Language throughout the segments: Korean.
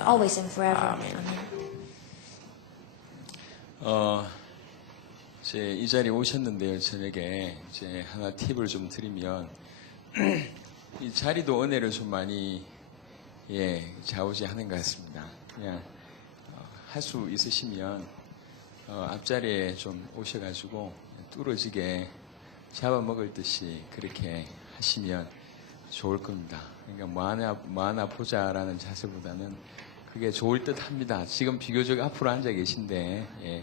always and forever. 아멘. 아멘. 이제 이 자리에 오셨는데요. 저녁에 이제 하나 팁을 좀 드리면 이 자리도 은혜를 좀 많이 좌우지하는 것 같습니다. 그냥 할 수 있으시면 앞자리에 좀 오셔가지고 뚫어지게 잡아먹을 듯이 그렇게 하시면 좋을 겁니다. 그러니까 뭐 하나 보자라는 자세보다는 그게 좋을 듯 합니다. 지금 비교적 앞으로 앉아 계신데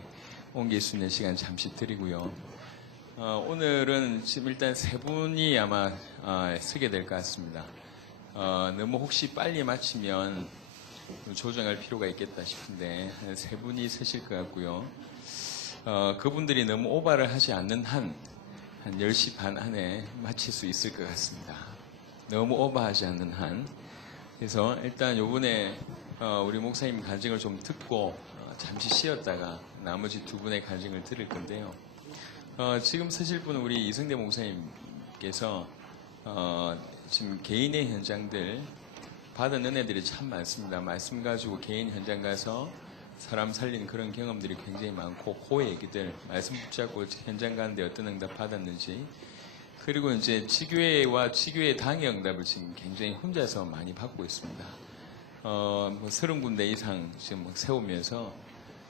옮길 수 있는 시간 잠시 드리고요. 오늘은 지금 일단 세 분이 아마 쓰게 될 것 같습니다. 너무 혹시 빨리 마치면 조정할 필요가 있겠다 싶은데 세 분이 쓰실 것 같고요. 그분들이 너무 오바를 하지 않는 한 10시 반 안에 마칠 수 있을 것 같습니다. 너무 오버하지 않는 한. 그래서 일단 요번에 우리 목사님 간증을 좀 듣고 잠시 쉬었다가 나머지 두 분의 간증을 들을 건데요. 지금 서실 분은 우리 이성대 목사님께서 지금 개인의 현장들 받은 은혜들이 참 많습니다. 말씀 가지고 개인 현장 가서 사람 살리는 그런 경험들이 굉장히 많고 그 얘기들 말씀 붙잡고 현장 가는데 어떤 응답 받았는지, 그리고 이제 지교회와 지교회 당의 응답을 지금 굉장히 혼자서 많이 받고 있습니다. 30군데 이상 지금 세우면서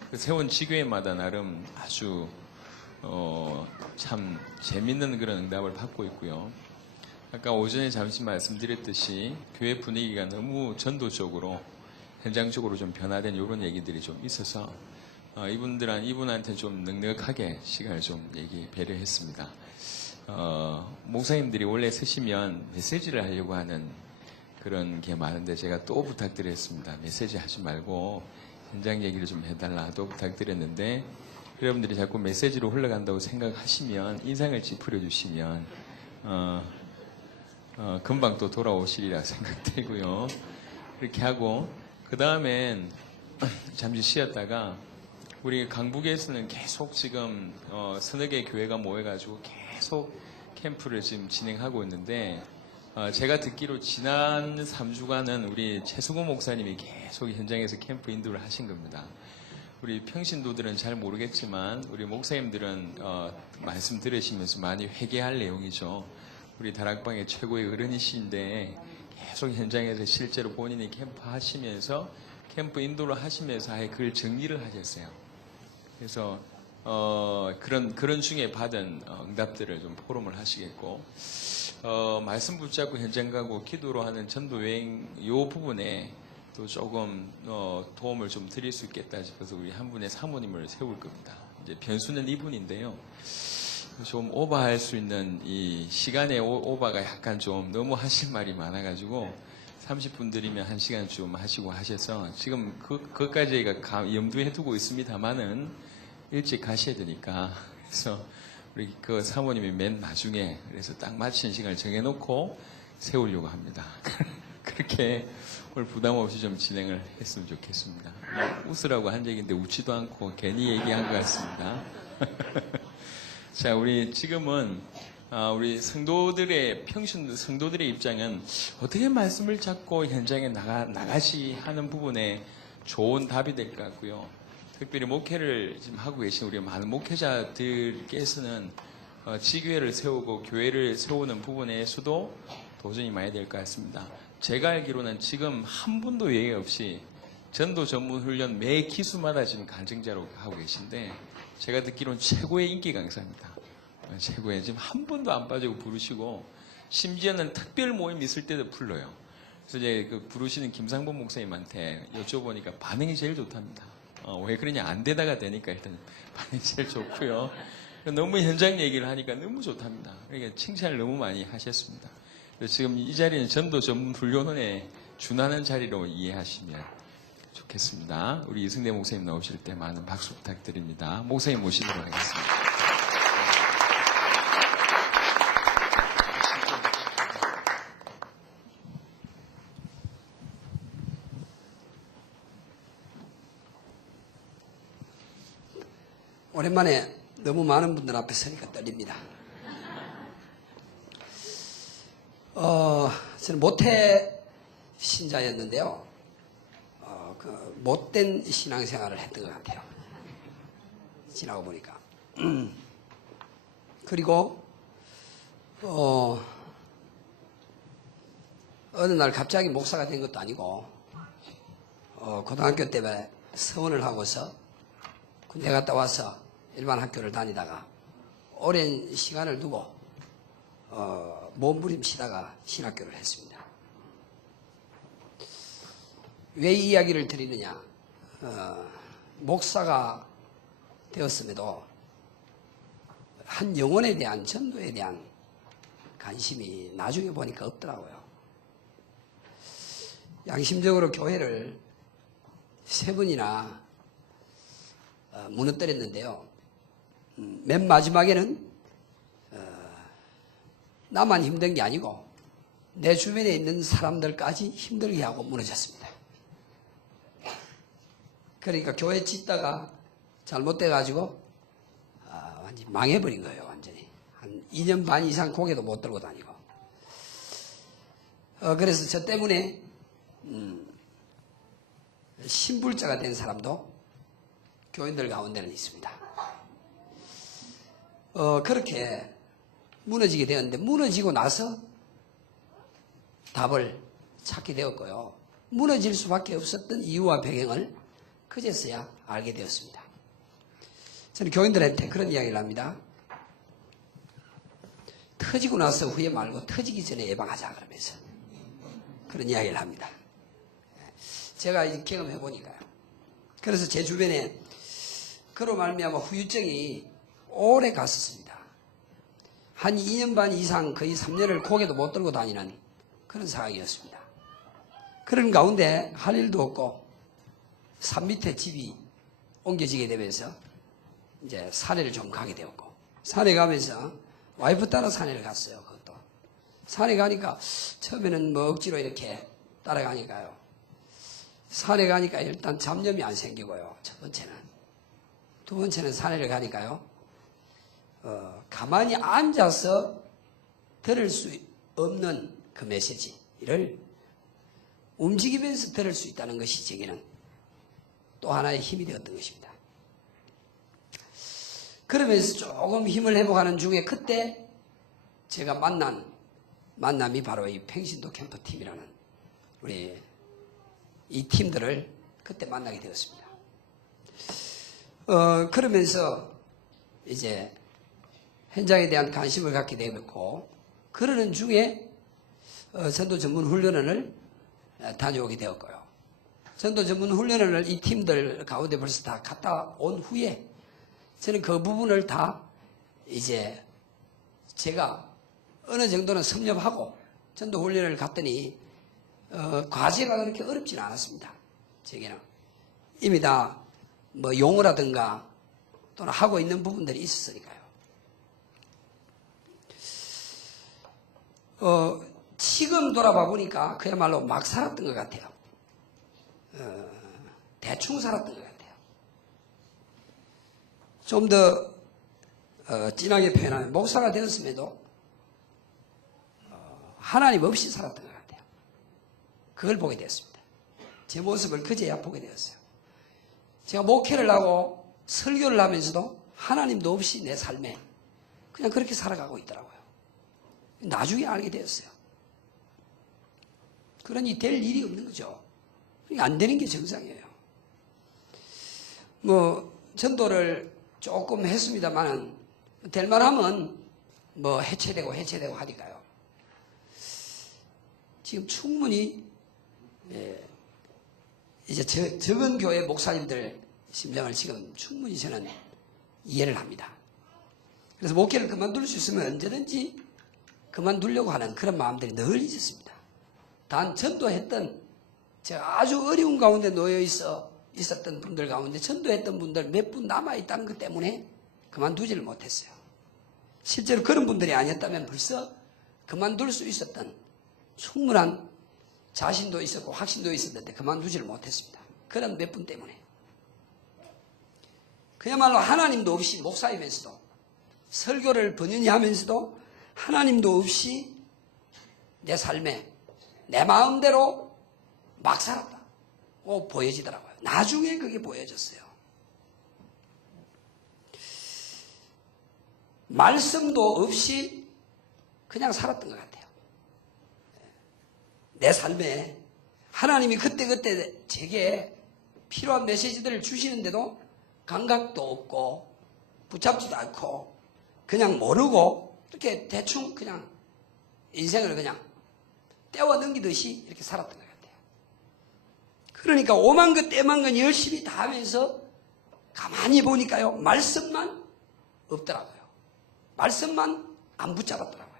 그 세운 지교회마다 나름 아주 참 재밌는 그런 응답을 받고 있고요. 아까 오전에 잠시 말씀드렸듯이 교회 분위기가 너무 전도적으로 현장적으로 좀 변화된 이런 얘기들이 좀 있어서 이분한테 좀 넉넉하게 시간을 좀 배려했습니다. 목사님들이 원래 쓰시면 메시지를 하려고 하는 그런 게 많은데 제가 또 부탁드렸습니다. 메시지 하지 말고 현장 얘기를 좀 해달라 또 부탁드렸는데, 여러분들이 자꾸 메시지로 흘러간다고 생각하시면 인상을 찌푸려 주시면 금방 또 돌아오시리라 생각되고요. 그렇게 하고 그 다음엔 잠시 쉬었다가 우리 강북에서는 계속 지금 서너 개 교회가 모여가지고 계속 캠프를 지금 진행하고 있는데, 제가 듣기로 지난 3주간은 우리 최수고 목사님이 계속 현장에서 캠프 인도를 하신 겁니다. 우리 평신도들은 잘 모르겠지만 우리 목사님들은 말씀 들으시면서 많이 회개할 내용이죠. 우리 다락방의 최고의 어른이신데 계속 현장에서 실제로 본인이 캠프 하시면서 캠프 인도를 하시면서 아예 그걸 정리를 하셨어요. 그래서 그런 중에 받은 응답들을 좀 포럼을 하시겠고, 말씀 붙잡고 현장 가고 기도로 하는 전도 여행 요 부분에 또 조금 도움을 좀 드릴 수 있겠다 싶어서 우리 한 분의 사모님을 세울 겁니다. 이제 변수는 이분인데요. 좀 오버할 수 있는 이 시간의 오버가 약간 좀 너무 하실 말이 많아가지고 30분 드리면 1시간 좀 하시고 하셔서 지금 그것까지 저희가 염두에 두고 있습니다만은 일찍 가셔야 되니까, 그래서 우리 그 사모님이 맨 나중에 그래서 딱 마치는 시간을 정해놓고 세우려고 합니다. 그렇게 오늘 부담 없이 좀 진행을 했으면 좋겠습니다. 웃으라고 한 얘기인데 웃지도 않고 괜히 얘기한 것 같습니다. 자, 우리 지금은 우리 성도들의 성도들의 입장은 어떻게 말씀을 잡고 현장에 나가시 하는 부분에 좋은 답이 될 것 같고요. 특별히 목회를 지금 하고 계신 우리 많은 목회자들께서는 지교회를 세우고 교회를 세우는 부분에서도 도전이 많이 될 것 같습니다. 제가 알기로는 지금 한 분도 예외 없이 전도 전문 훈련 매 기수마다 지금 간증자로 하고 계신데, 제가 듣기로는 최고의 인기 강사입니다. 최고의, 지금 한 번도 안 빠지고 부르시고, 심지어는 특별 모임 있을 때도 불러요. 그래서 이제 그 부르시는 김상범 목사님한테 여쭤보니까 반응이 제일 좋답니다. 왜 그러냐, 안 되다가 되니까 일단 반응이 제일 좋고요. 너무 현장 얘기를 하니까 너무 좋답니다. 그러니까 칭찬을 너무 많이 하셨습니다. 그래서 지금 이 자리는 전도 전문 훈련원에 준하는 자리로 이해하시면 좋겠습니다. 우리 이승대 목사님 나오실 때 많은 박수 부탁드립니다. 목사님 모시도록 하겠습니다. 오랜만에 너무 많은 분들 앞에 서니까 떨립니다. 저는 모태 신자였는데요. 못된 신앙생활을 했던 것 같아요. 지나고 보니까. 그리고 어느 날 갑자기 목사가 된 것도 아니고 고등학교 때 서원을 하고서 군대 갔다 와서 일반 학교를 다니다가 오랜 시간을 두고 몸부림치다가 신학교를 했습니다. 왜 이 이야기를 드리느냐? 목사가 되었음에도 한 영혼에 대한 전도에 대한 관심이 나중에 보니까 없더라고요. 양심적으로 교회를 3번이나 무너뜨렸는데요. 맨 마지막에는 나만 힘든 게 아니고 내 주변에 있는 사람들까지 힘들게 하고 무너졌습니다. 그러니까 교회 짓다가 잘못돼가지고 완전히 망해버린 거예요. 완전히 한 2년 반 이상 고개도 못 들고 다니고. 그래서 저 때문에 신불자가 된 사람도 교인들 가운데는 있습니다. 그렇게 무너지게 되었는데 무너지고 나서 답을 찾게 되었고요. 무너질 수밖에 없었던 이유와 배경을 그제서야 알게 되었습니다. 저는 교인들한테 그런 이야기를 합니다. 터지고 나서 후회 말고 터지기 전에 예방하자 그러면서 그런 이야기를 합니다. 제가 경험해 보니까요. 그래서 제 주변에 그로 말미암아 후유증이 오래 갔었습니다. 한 2년 반 이상 거의 3년을 고개도 못 들고 다니는 그런 상황이었습니다. 그런 가운데 할 일도 없고 산 밑에 집이 옮겨지게 되면서 이제 산에를 좀 가게 되었고 산에 가면서 와이프 따라 산에를 갔어요. 그것도 산에 가니까 처음에는 뭐 억지로 이렇게 따라가니까요. 산에 가니까 일단 잡념이 안 생기고요. 첫 번째는. 두 번째는 산에를 가니까요. 가만히 앉아서 들을 수 없는 그 메시지를 움직이면서 들을 수 있다는 것이 제게는 또 하나의 힘이 되었던 것입니다. 그러면서 조금 힘을 회복하는 중에 그때 제가 만난 만남이 바로 이 팽신도 캠프팀이라는 우리 이 팀들을 그때 만나게 되었습니다. 그러면서 이제 현장에 대한 관심을 갖게 되었고 그러는 중에 전도 전문 훈련을 다녀오게 되었고요. 전도 전문 훈련을 이 팀들 가운데 벌써 다 갔다 온 후에 저는 그 부분을 다 이제 제가 어느 정도는 섭렵하고 전도 훈련을 갔더니 과제가 그렇게 어렵지는 않았습니다. 제게는 이미 다 뭐 용어라든가 또는 하고 있는 부분들이 있었으니까요. 지금 돌아봐 보니까 그야말로 막 살았던 것 같아요. 대충 살았던 것 같아요. 좀 더 진하게 표현하면 목사가 되었음에도 하나님 없이 살았던 것 같아요. 그걸 보게 되었습니다. 제 모습을 그제야 보게 되었어요. 제가 목회를 하고 설교를 하면서도 하나님도 없이 내 삶에 그냥 그렇게 살아가고 있더라고요. 나중에 알게 되었어요. 그러니 될 일이 없는 거죠. 안 되는 게 정상이에요. 뭐 전도를 조금 했습니다만 될 만하면 뭐 해체되고 하니까요. 지금 충분히 이제 적은 교회 목사님들 심정을 지금 충분히 저는 이해를 합니다. 그래서 목회를 그만둘 수 있으면 언제든지 그만두려고 하는 그런 마음들이 늘 있었습니다. 단 전도했던 제가 아주 어려운 가운데 놓여 있었던 분들 가운데 전도했던 분들 몇 분 남아있다는 것 때문에 그만두지를 못했어요. 실제로 그런 분들이 아니었다면 벌써 그만둘 수 있었던 충분한 자신도 있었고 확신도 있었는데 그만두지를 못했습니다. 그런 몇 분 때문에. 그야말로 하나님도 없이 목사이면서도 설교를 번연히 하면서도 하나님도 없이 내 삶에 내 마음대로 막 살았다. 보여지더라고요. 나중에 그게 보여졌어요. 말씀도 없이 그냥 살았던 것 같아요. 내 삶에 하나님이 그때그때 제게 필요한 메시지들을 주시는데도 감각도 없고 붙잡지도 않고 그냥 모르고 이렇게 대충 그냥 인생을 그냥 떼어 넘기듯이 이렇게 살았던 것 같아요. 그러니까 오만 것 때만 것 열심히 다 하면서 가만히 보니까요, 말씀만 없더라고요. 말씀만 안 붙잡았더라고요.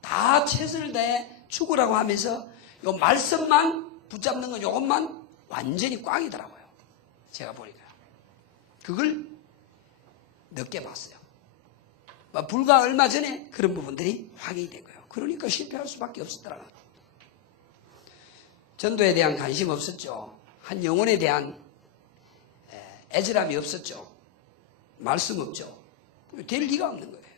다 최선을 다해 죽으라고 하면서 요 말씀만 붙잡는 건 요것만 완전히 꽝이더라고요. 제가 보니까요. 그걸 늦게 봤어요. 불과 얼마 전에 그런 부분들이 확인이 된 거예요. 그러니까 실패할 수밖에 없었더라고요. 전도에 대한 관심 없었죠. 한 영혼에 대한 애절함이 없었죠. 말씀 없죠. 될 리가 없는 거예요.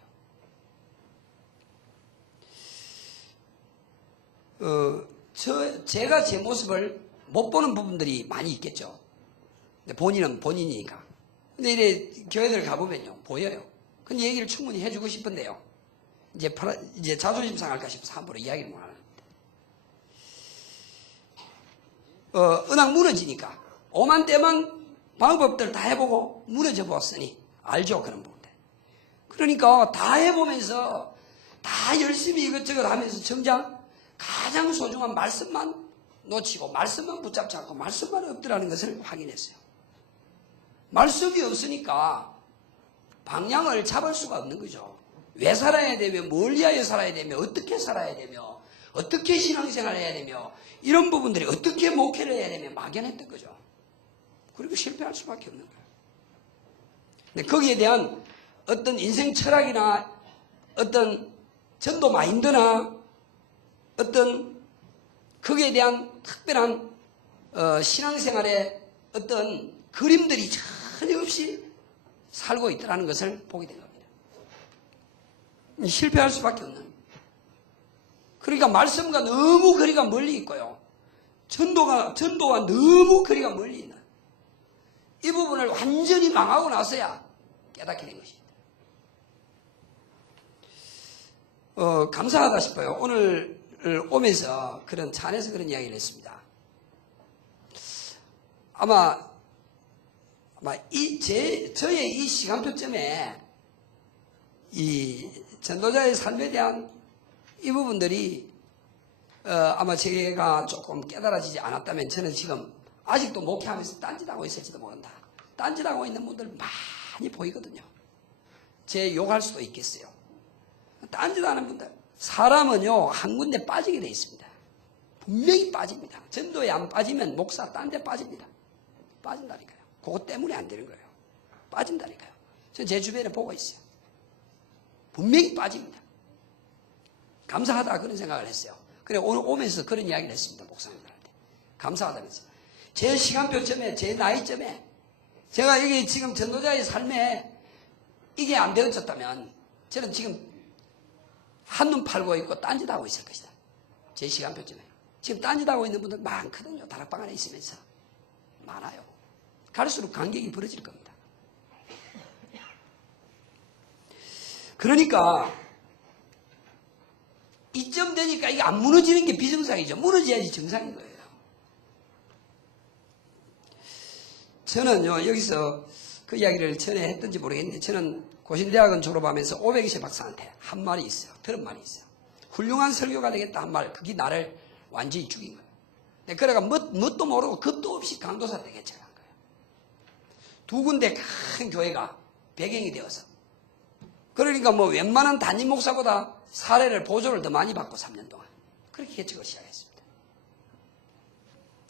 제가 제 모습을 못 보는 부분들이 많이 있겠죠. 근데 본인은 본인이니까. 근데 이래 교회들 가보면요, 보여요. 근데 얘기를 충분히 해주고 싶은데요. 이제 자존심 상할까 싶어서 함부로 이야기를 못 하는 겁니다. 은학 무너지니까 오만 때만 방법들 다 해보고 무너져 보았으니 알죠, 그런 부분들. 그러니까 다 해보면서 다 열심히 이것저것 하면서 정작 가장 소중한 말씀만 놓치고 말씀만 붙잡지 않고 말씀만 없더라는 것을 확인했어요. 말씀이 없으니까 방향을 잡을 수가 없는 거죠. 왜 살아야 되며, 뭘 위하여 살아야 되며, 어떻게 살아야 되며, 어떻게 신앙생활을 해야 되며, 이런 부분들이 어떻게 목회를 해야 되며 막연했던 거죠. 그리고 실패할 수밖에 없는 거예요. 근데 거기에 대한 어떤 인생 철학이나 어떤 전도 마인드나 어떤 거기에 대한 특별한 신앙생활의 어떤 그림들이 전혀 없이 살고 있다는 것을 보게 된 겁니다. 실패할 수밖에 없는. 그러니까 말씀과 너무 거리가 멀리 있고요. 전도와 너무 거리가 멀리 있는 이 부분을 완전히 망하고 나서야 깨닫게 된 것입니다. 감사하다 싶어요. 오늘 오면서 그런 차 안에서 그런 이야기를 했습니다. 아마 저의 이 시간표점에 이 전도자의 삶에 대한 이 부분들이 아마 제가 조금 깨달아지지 않았다면 저는 지금 아직도 목회하면서 딴짓하고 있을지도 모른다. 딴짓하고 있는 분들 많이 보이거든요. 제 욕할 수도 있겠어요. 딴짓하는 분들. 사람은요, 한 군데 빠지게 돼 있습니다. 분명히 빠집니다. 전도에 안 빠지면 목사 딴 데 빠집니다. 빠진다니까요. 그것 때문에 안 되는 거예요. 빠진다니까요. 전 제 주변에 보고 있어요. 분명히 빠집니다. 감사하다 그런 생각을 했어요. 그래 오늘 오면서 그런 이야기를 했습니다. 목사님들한테. 감사하다면서. 제 시간표점에, 제 나이점에 제가 이게 지금 전도자의 삶에 이게 안 되어졌다면 저는 지금 한눈 팔고 있고 딴짓하고 있을 것이다. 제 시간표점에. 지금 딴짓하고 있는 분들 많거든요. 다락방 안에 있으면서. 많아요. 갈수록 간격이 벌어질 겁니다. 그러니까 이쯤 되니까 이게 안 무너지는 게 비정상이죠. 무너져야지 정상인 거예요. 저는요, 여기서 그 이야기를 전에 했던지 모르겠는데 저는 고신대학원 졸업하면서 500세 박사한테 한 말이 있어요. 들은 말이 있어요. 훌륭한 설교가 되겠다 한 말, 그게 나를 완전히 죽인 거예요. 그래가 뭣도 모르고 겁도 없이 강도사 되겠지 한 거예요. 두 군데 큰 교회가 배경이 되어서. 그러니까 뭐 웬만한 담임 목사보다 사례를 보조를 더 많이 받고 3년 동안 그렇게 개척을 시작했습니다.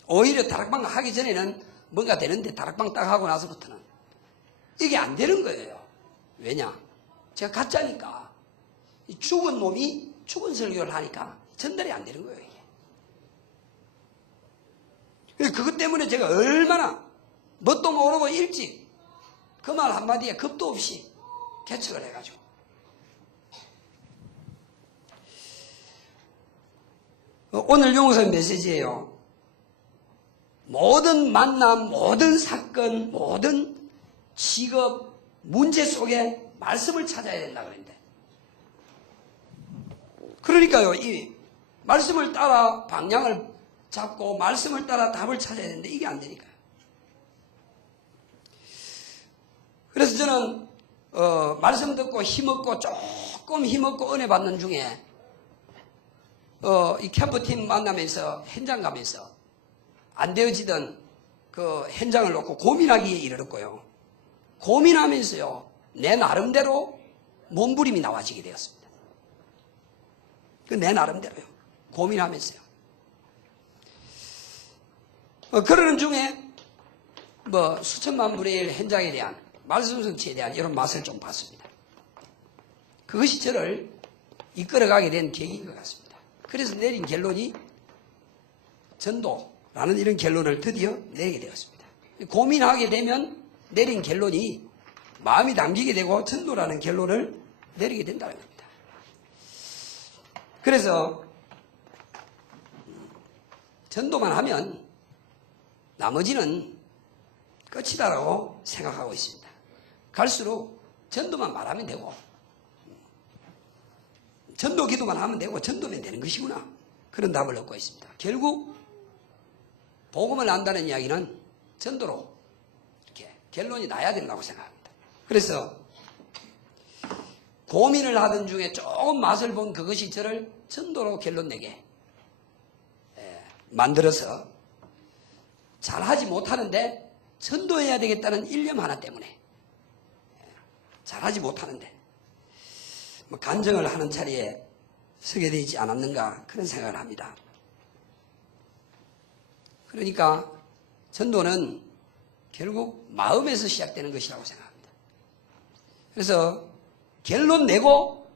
오히려 다락방 하기 전에는 뭔가 되는데 다락방 딱 하고 나서부터는 이게 안 되는 거예요. 왜냐? 제가 가짜니까 죽은 놈이 죽은 설교를 하니까 전달이 안 되는 거예요. 이게. 그것 때문에 제가 얼마나 뭣도 모르고 일찍 그 말 한마디에 겁도 없이 개척을 해가지고 오늘 용서 메시지예요. 모든 만남, 모든 사건, 모든 직업, 문제 속에 말씀을 찾아야 된다 그랬는데. 그러니까요, 이 말씀을 따라 방향을 잡고 말씀을 따라 답을 찾아야 되는데 이게 안 되니까요. 그래서 저는 말씀 듣고 힘없고 조금 힘없고 은혜 받는 중에 이 캠프팀 만나면서 현장 가면서 안 되어지던 그 현장을 놓고 고민하기에 이르렀고요. 고민하면서요, 내 나름대로 몸부림이 나와지게 되었습니다. 그 내 나름대로요. 고민하면서요. 그러는 중에 뭐 수천만 분의 일 현장에 대한 말씀 성취에 대한 이런 맛을 좀 봤습니다. 그것이 저를 이끌어가게 된 계기인 것 같습니다. 그래서 내린 결론이 전도라는 이런 결론을 드디어 내리게 되었습니다. 고민하게 되면 내린 결론이 마음이 담기게 되고 전도라는 결론을 내리게 된다는 겁니다. 그래서 전도만 하면 나머지는 끝이다라고 생각하고 있습니다. 갈수록 전도만 말하면 되고 전도 기도만 하면 되고 전도면 되는 것이구나, 그런 답을 얻고 있습니다. 결국 복음을 안다는 이야기는 전도로 이렇게 결론이 나야 된다고 생각합니다. 그래서 고민을 하던 중에 조금 맛을 본 그것이 저를 전도로 결론 내게 만들어서 잘하지 못하는데 전도해야 되겠다는 일념 하나 때문에 잘하지 못하는데 뭐 간증을 하는 자리에 서게 되지 않았는가, 그런 생각을 합니다. 그러니까 전도는 결국 마음에서 시작되는 것이라고 생각합니다. 그래서 결론 내고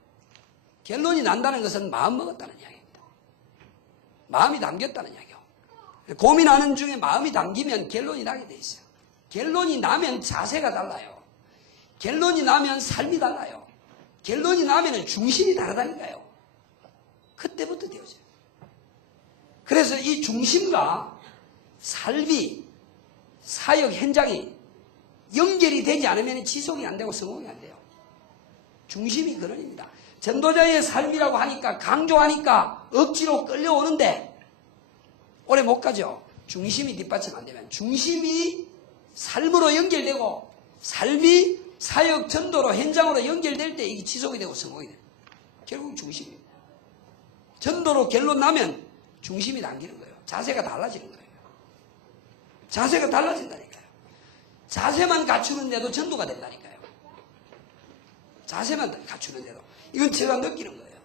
결론이 난다는 것은 마음 먹었다는 이야기입니다. 마음이 담겼다는 이야기요. 고민하는 중에 마음이 담기면 결론이 나게 돼 있어요. 결론이 나면 자세가 달라요. 결론이 나면 삶이 달라요. 결론이 나면 중심이 다르다니까요. 그때부터 되어져요. 그래서 이 중심과 삶이, 사역 현장이 연결이 되지 않으면 지속이 안 되고 성공이 안 돼요. 중심이 근원입니다. 전도자의 삶이라고 하니까, 강조하니까 억지로 끌려오는데 오래 못 가죠. 중심이 뒷받침 안 되면. 중심이 삶으로 연결되고 삶이 사역 전도로 현장으로 연결될 때 이게 지속이 되고 성공이 돼요. 결국 중심입니다. 전도로 결론 나면 중심이 당기는 거예요. 자세가 달라지는 거예요. 자세가 달라진다니까요. 자세만 갖추는데도 전도가 된다니까요. 자세만 갖추는데도. 이건 제가 느끼는 거예요.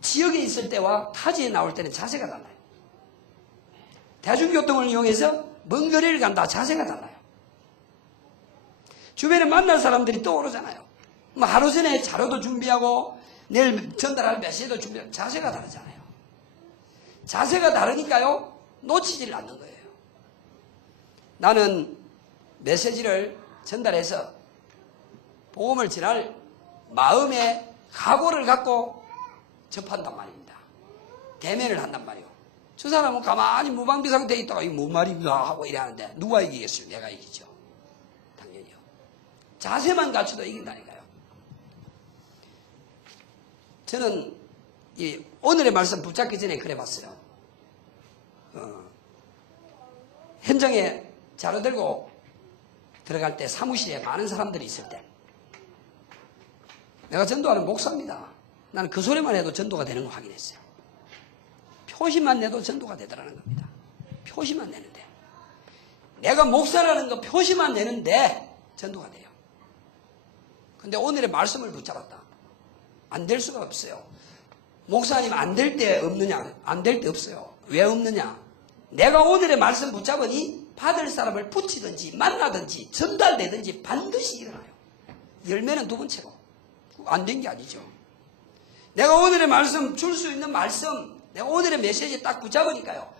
지역에 있을 때와 타지에 나올 때는 자세가 달라요. 대중교통을 이용해서 먼 거리를 간다, 자세가 달라요. 주변에 만날 사람들이 떠오르잖아요. 뭐 하루 전에 자료도 준비하고 내일 전달할 메시지도 준비하고, 자세가 다르잖아요. 자세가 다르니까요, 놓치지를 않는 거예요. 나는 메시지를 전달해서 복음을 전할 마음의 각오를 갖고 접한단 말입니다. 대면을 한단 말이에요. 저 사람은 가만히 무방비 상태에 있다가 이게 뭔 말인가 하고 이래 하는데 누가 이기겠어요? 내가 이기죠. 당연히요. 자세만 갖춰도 이긴다니까요. 저는 이 오늘의 말씀 붙잡기 전에 그래 봤어요. 현장에 자료 들고 들어갈 때 사무실에 많은 사람들이 있을 때 내가 전도하는 목사입니다. 나는 그 소리만 해도 전도가 되는 거 확인했어요. 표시만 내도 전도가 되더라는 겁니다. 표시만 내는데. 내가 목사라는 거 표시만 내는데 전도가 돼요. 근데 오늘의 말씀을 붙잡았다. 안 될 수가 없어요. 목사님 안 될 때 없느냐? 안 될 때 없어요. 왜 없느냐? 내가 오늘의 말씀 붙잡으니 받을 사람을 붙이든지 만나든지 전달되든지 반드시 일어나요. 열매는 두 번째고 안 된 게 아니죠. 내가 오늘의 말씀 줄 수 있는 말씀, 내가 오늘의 메시지 딱 붙잡으니까요.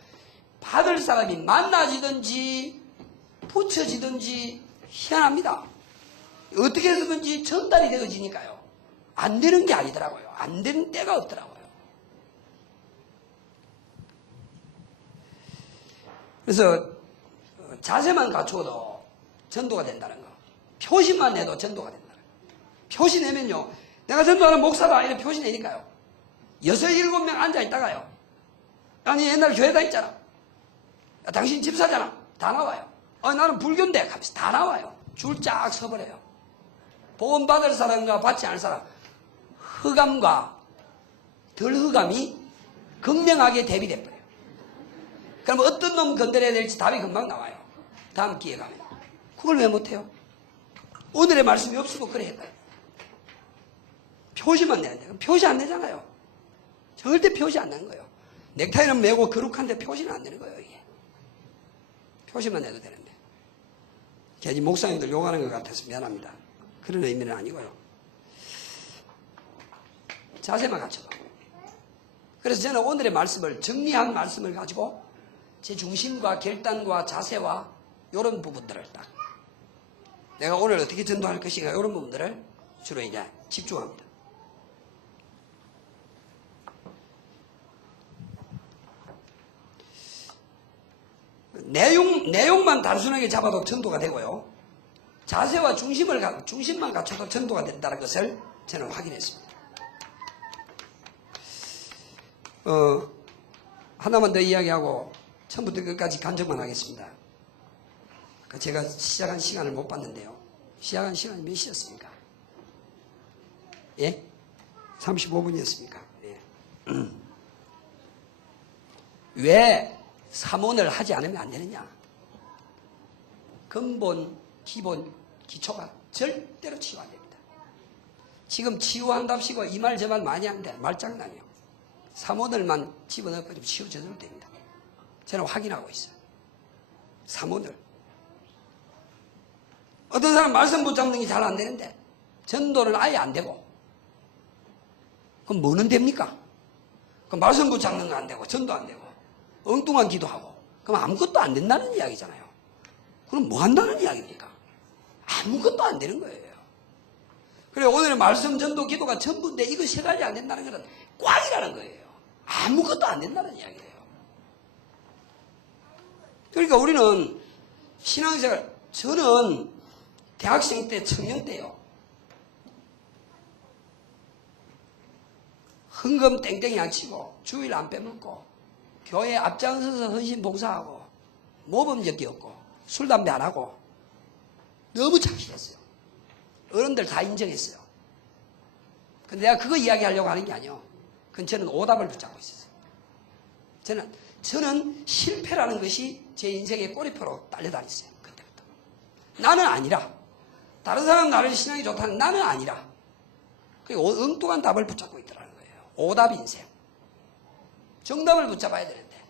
받을 사람이 만나지든지 붙여지든지 희한합니다. 어떻게 해서든지 전달이 되어지니까요. 안 되는 게 아니더라고요. 안 되는 때가 없더라고요. 그래서 자세만 갖추어도 전도가 된다는 거. 표시만 내도 전도가 된다는 거. 표시 내면요. 내가 전도하는 목사다 이런 표시 내니까요. 6, 7명 앉아있다가요. 아니 옛날 교회 다녔잖아. 야, 당신 집사잖아. 다 나와요. 나는 불교인데 하면서 다 나와요. 줄 쫙 서버려요. 보험 받을 사람과 받지 않을 사람. 흑암과 덜 흑암이 극명하게 대비돼 버려요. 그럼 어떤 놈 건드려야 될지 답이 금방 나와요. 다음 기회 가면. 그걸 왜 못해요? 오늘의 말씀이 없으면 그래 할까요? 표시만 내는데 표시 안 내잖아요. 절대 표시 안 내는 거예요. 넥타이는 매고 거룩한데 표시는 안 내는 거예요. 이게 표시만 내도 되는데 괜히 목사님들 욕하는 것 같아서 미안합니다. 그런 의미는 아니고요. 자세만 갖춰봐. 그래서 저는 오늘의 말씀을 정리한 말씀을 가지고 제 중심과 결단과 자세와 이런 부분들을 딱 내가 오늘 어떻게 전도할 것인가 이런 부분들을 주로 이제 집중합니다. 내용만 단순하게 잡아도 전도가 되고요. 자세와 중심만 갖춰도 전도가 된다는 것을 저는 확인했습니다. 하나만 더 이야기하고 처음부터 끝까지 간증만 하겠습니다. 제가 시작한 시간을 못 봤는데요. 시작한 시간이 몇 시였습니까? 예? 35분이었습니까? 예. 왜 삼원을 하지 않으면 안 되느냐? 근본, 기본, 기초가 절대로 치유 안 됩니다. 지금 치유한답시고 이 말 저 말 많이 하는데 말장난이에요. 삼원을만 집어넣고 치유 저절로 됩니다. 저는 확인하고 있어요. 삼원을. 어떤 사람 말씀 붙잡는 게 잘 안 되는데 전도는 아예 안 되고 그럼 뭐는 됩니까? 그럼 말씀 붙잡는 거 안 되고 전도 안 되고 엉뚱한 기도하고 그럼 아무것도 안 된다는 이야기잖아요. 그럼 뭐 한다는 이야기입니까? 아무것도 안 되는 거예요. 그래 오늘의 말씀 전도 기도가 전부인데 이거 세 가지 안 된다는 것은 꽝이라는 거예요. 아무것도 안 된다는 이야기예요. 그러니까 우리는 신앙생활 저는 대학생 때 청년 때요. 헌금 땡땡이 안 치고 주일 안 빼먹고 교회 앞장서서 헌신 봉사하고 모범적 이었고 술 담배 안 하고 너무 착실했어요. 어른들 다 인정했어요. 근데 내가 그거 이야기하려고 하는 게 아니에요. 그건 저는 오답을 붙잡고 있었어요. 저는 실패라는 것이 제 인생의 꼬리표로 딸려다녔어요. 그때부터. 나는 아니라 다른 사람 나를 신앙이 좋다는 나는 아니라 그리고 엉뚱한 답을 붙잡고 있더라는 거예요. 오답 인생. 정답을 붙잡아야 되는데.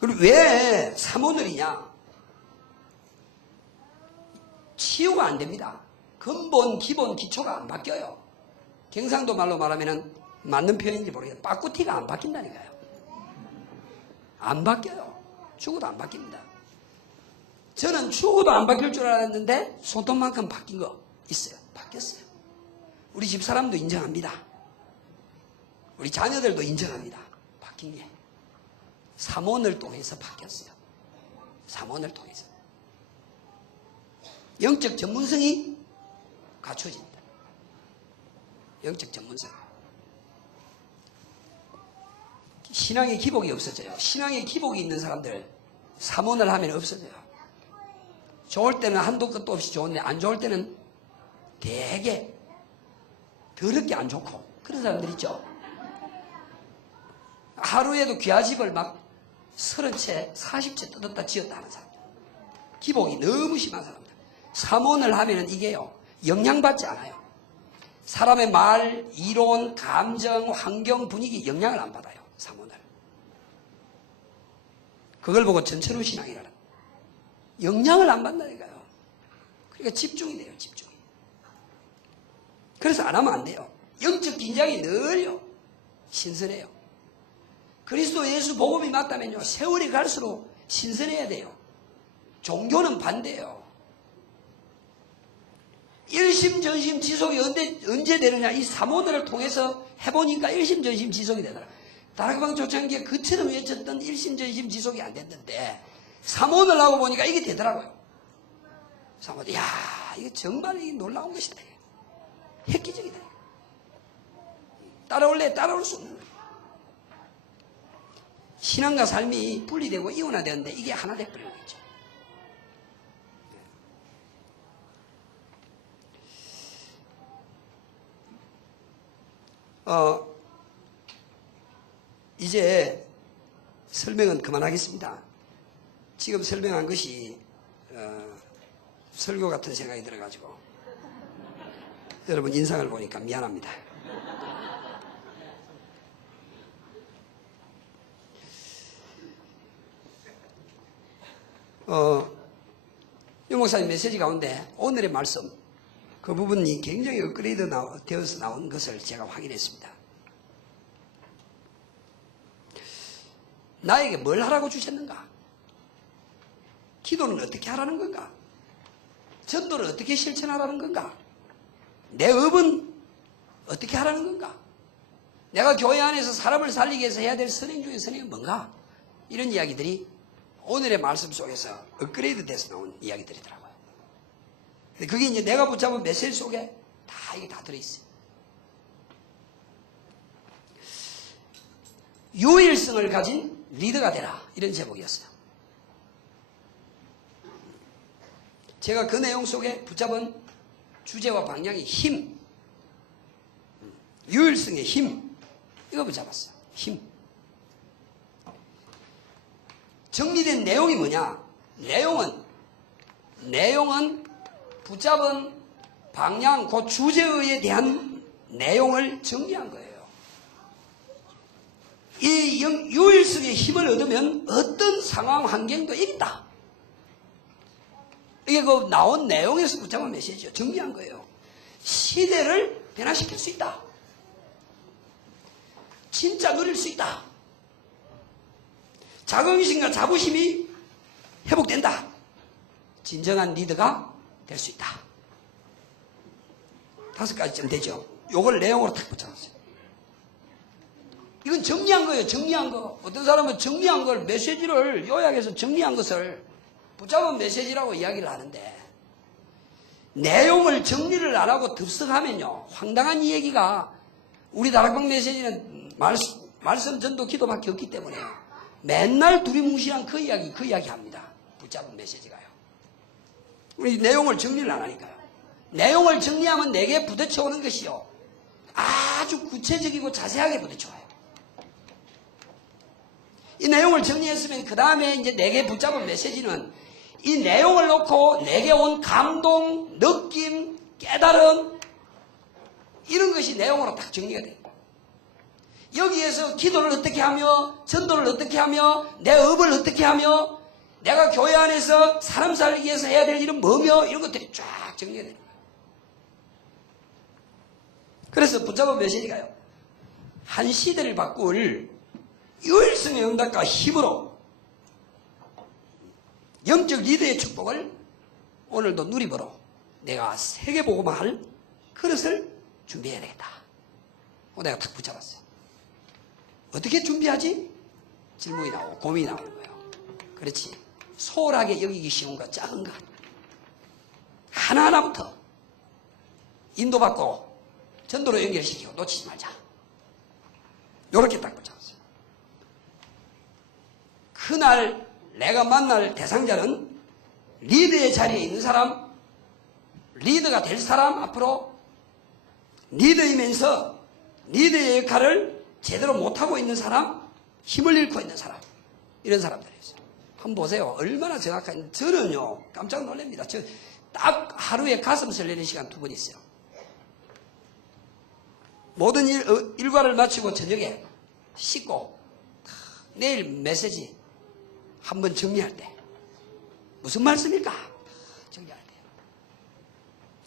그리고 왜 삼오늘이냐? 치유가 안 됩니다. 근본, 기본, 기초가 안 바뀌어요. 경상도 말로 말하면 맞는 표현인지 모르겠어요. 빠꾸티가 안 바뀐다니까요. 안 바뀌어요. 죽어도 안 바뀝니다. 저는 죽어도 안 바뀔 줄 알았는데 손톱만큼 바뀐 거 있어요. 바뀌었어요. 우리 집사람도 인정합니다. 우리 자녀들도 인정합니다. 바뀐 게. 삼원을 통해서 바뀌었어요. 삼원을 통해서. 영적 전문성이 갖춰진다. 영적 전문성. 신앙의 기복이 없어져요. 신앙의 기복이 있는 사람들 삼원을 하면 없어져요. 좋을 때는 한도 끝도 없이 좋은데 안 좋을 때는 되게 더럽게 안 좋고 그런 사람들 있죠. 하루에도 귀하집을 막 30채, 40채 뜯었다 지었다 하는 사람들. 기복이 너무 심한 사람들. 삼원을 하면 이게요. 영향받지 않아요. 사람의 말, 이론, 감정, 환경, 분위기 영향을 안 받아요. 삼원을. 그걸 보고 전철후 신앙이라는. 영향을 안 받는다니까요. 그러니까 집중이 돼요. 집중이. 그래서 안 하면 안 돼요. 영적 긴장이 늘요. 신선해요. 그리스도 예수 복음이 맞다면요. 세월이 갈수록 신선해야 돼요. 종교는 반대예요. 일심전심 지속이 언제 되느냐. 이 삼오늘을 통해서 해보니까 일심전심 지속이 되더라. 다락방 초창기에 그처럼 외쳤던 일심전심 지속이 안 됐는데 사모를 하고 보니까 이게 되더라고요. 사모도 야 이거 정말 이게 놀라운 것이다. 획기적이다. 따라올래 따라올 수 없는 거예요. 신앙과 삶이 분리되고 이혼화되었는데 이게 하나 돼버리는 거죠. 이제 설명은 그만하겠습니다. 지금 설명한 것이 설교 같은 생각이 들어가지고 여러분 인상을 보니까 미안합니다. 유 목사님 메시지 가운데 오늘의 말씀 그 부분이 굉장히 업그레이드 되어서 나온 것을 제가 확인했습니다. 나에게 뭘 하라고 주셨는가? 기도는 어떻게 하라는 건가? 전도를 어떻게 실천하라는 건가? 내 업은 어떻게 하라는 건가? 내가 교회 안에서 사람을 살리기 위해서 해야 될 선행 중에 선행은 뭔가? 이런 이야기들이 오늘의 말씀 속에서 업그레이드 돼서 나온 이야기들이더라고요. 근데 그게 이제 내가 붙잡은 메시지 속에 다 이게 다 들어있어요. 유일성을 가진 리더가 되라. 이런 제목이었어요. 제가 그 내용 속에 붙잡은 주제와 방향이 힘. 유일성의 힘. 이거 붙잡았어요. 힘. 정리된 내용이 뭐냐? 내용은 붙잡은 방향, 그 주제에 대한 내용을 정리한 거예요. 이 유일성의 힘을 얻으면 어떤 상황, 환경도 이긴다. 이게 그 나온 내용에서 붙잡은 메시지죠. 정리한 거예요. 시대를 변화시킬 수 있다. 진짜 누릴 수 있다. 자긍심과 자부심이 회복된다. 진정한 리더가 될 수 있다. 5가지쯤 되죠. 요걸 내용으로 딱 붙여놨어요. 이건 정리한 거예요. 정리한 거. 어떤 사람은 정리한 걸 메시지를 요약해서 정리한 것을 붙잡은 메시지라고 이야기를 하는데 내용을 정리를 안 하고 듭석하면요. 황당한 이 얘기가 우리 다락방 메시지는 말씀 전도 기도밖에 없기 때문에 맨날 두리뭉실한 그 이야기 합니다. 붙잡은 메시지가요. 우리 내용을 정리를 안 하니까요. 내용을 정리하면 내게 부딪혀오는 것이요. 아주 구체적이고 자세하게 부딪혀와요. 이 내용을 정리했으면 그 다음에 이제 내게 붙잡은 메시지는 이 내용을 놓고 내게 온 감동, 느낌, 깨달음 이런 것이 내용으로 딱 정리가 돼요. 여기에서 기도를 어떻게 하며 전도를 어떻게 하며 내 업을 어떻게 하며 내가 교회 안에서 사람 살기 위해서 해야 될 일은 뭐며 이런 것들이 쫙 정리가 되는 거예요. 그래서 붙잡은 메시지가요. 한 시대를 바꿀 유일성의 응답과 힘으로 영적 리더의 축복을 오늘도 누리보러 내가 세계복음화할 그릇을 준비해야 되겠다. 내가 탁 붙잡았어요. 어떻게 준비하지? 질문이 나오고 고민이 나오는 거예요. 그렇지. 소홀하게 여기기 쉬운 것, 작은 것 하나하나부터 인도받고 전도로 연결시키고 놓치지 말자. 요렇게 딱 붙잡았어요. 그날 내가 만날 대상자는 리더의 자리에 있는 사람, 리더가 될 사람, 앞으로 리더이면서 리더의 역할을 제대로 못하고 있는 사람, 힘을 잃고 있는 사람, 이런 사람들이었어요. 한번 보세요. 얼마나 정확한지. 저는요 깜짝 놀랍니다. 저 딱 하루에 가슴 설레는 시간 2번 있어요. 모든 일과를 마치고 저녁에 씻고 내일 메시지 한번 정리할 때 무슨 말씀일까? 정리할 때.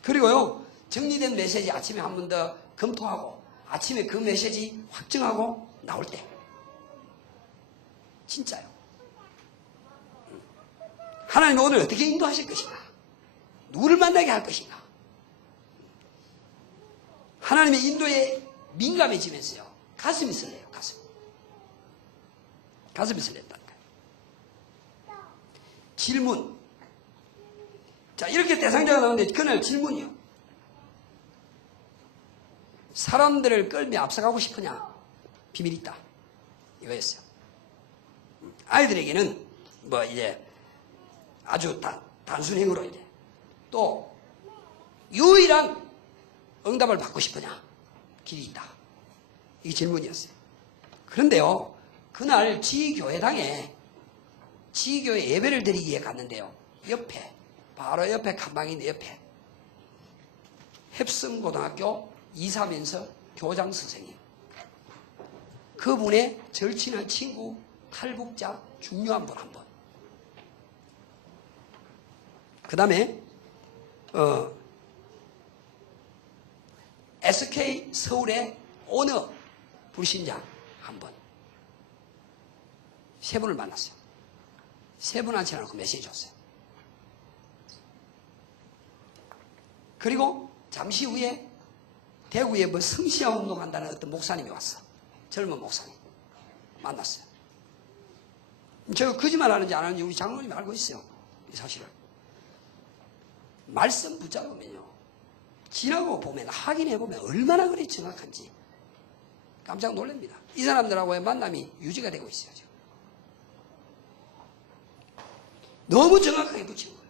그리고요 정리된 메시지 아침에 한 번 더 검토하고 아침에 그 메시지 확정하고 나올 때 진짜요. 하나님 오늘 어떻게 인도하실 것인가? 누구를 만나게 할 것인가? 하나님의 인도에 민감해지면서요 가슴이 설레요. 가슴. 가슴이 설렜다니까. 질문. 자, 이렇게 대상자가 나오는데 그날 질문이요. 사람들을 끌며 앞서가고 싶으냐? 비밀이 있다. 이거였어요. 아이들에게는 뭐 이제 아주 단순형으로 이제 또 유일한 응답을 받고 싶으냐? 길이 있다. 이게 질문이었어요. 그런데요, 그날 지교회당에 지교회 예배를 드리기 위해 갔는데요. 옆에, 바로 옆에 칸방인데 옆에 heb성고등학교 이사면서 교장 선생님, 그분의 절친한 친구, 탈북자 중요한 분 한 분. 그 다음에 SK 서울의 오너 불신자 한 분. 세 분을 만났어요. 세 분한테 놓고 메시지 줬어요. 그리고 잠시 후에 대구에 뭐 성시화 운동한다는 어떤 목사님이 왔어. 젊은 목사님. 만났어요. 제가 거짓말 하는지 안 하는지 우리 장로님이 알고 있어요. 이 사실을. 말씀 붙잡으면요. 지나고 보면, 확인해 보면 얼마나 그리 정확한지 깜짝 놀랍니다. 이 사람들하고의 만남이 유지가 되고 있어요. 지금. 너무 정확하게 붙인 거예요.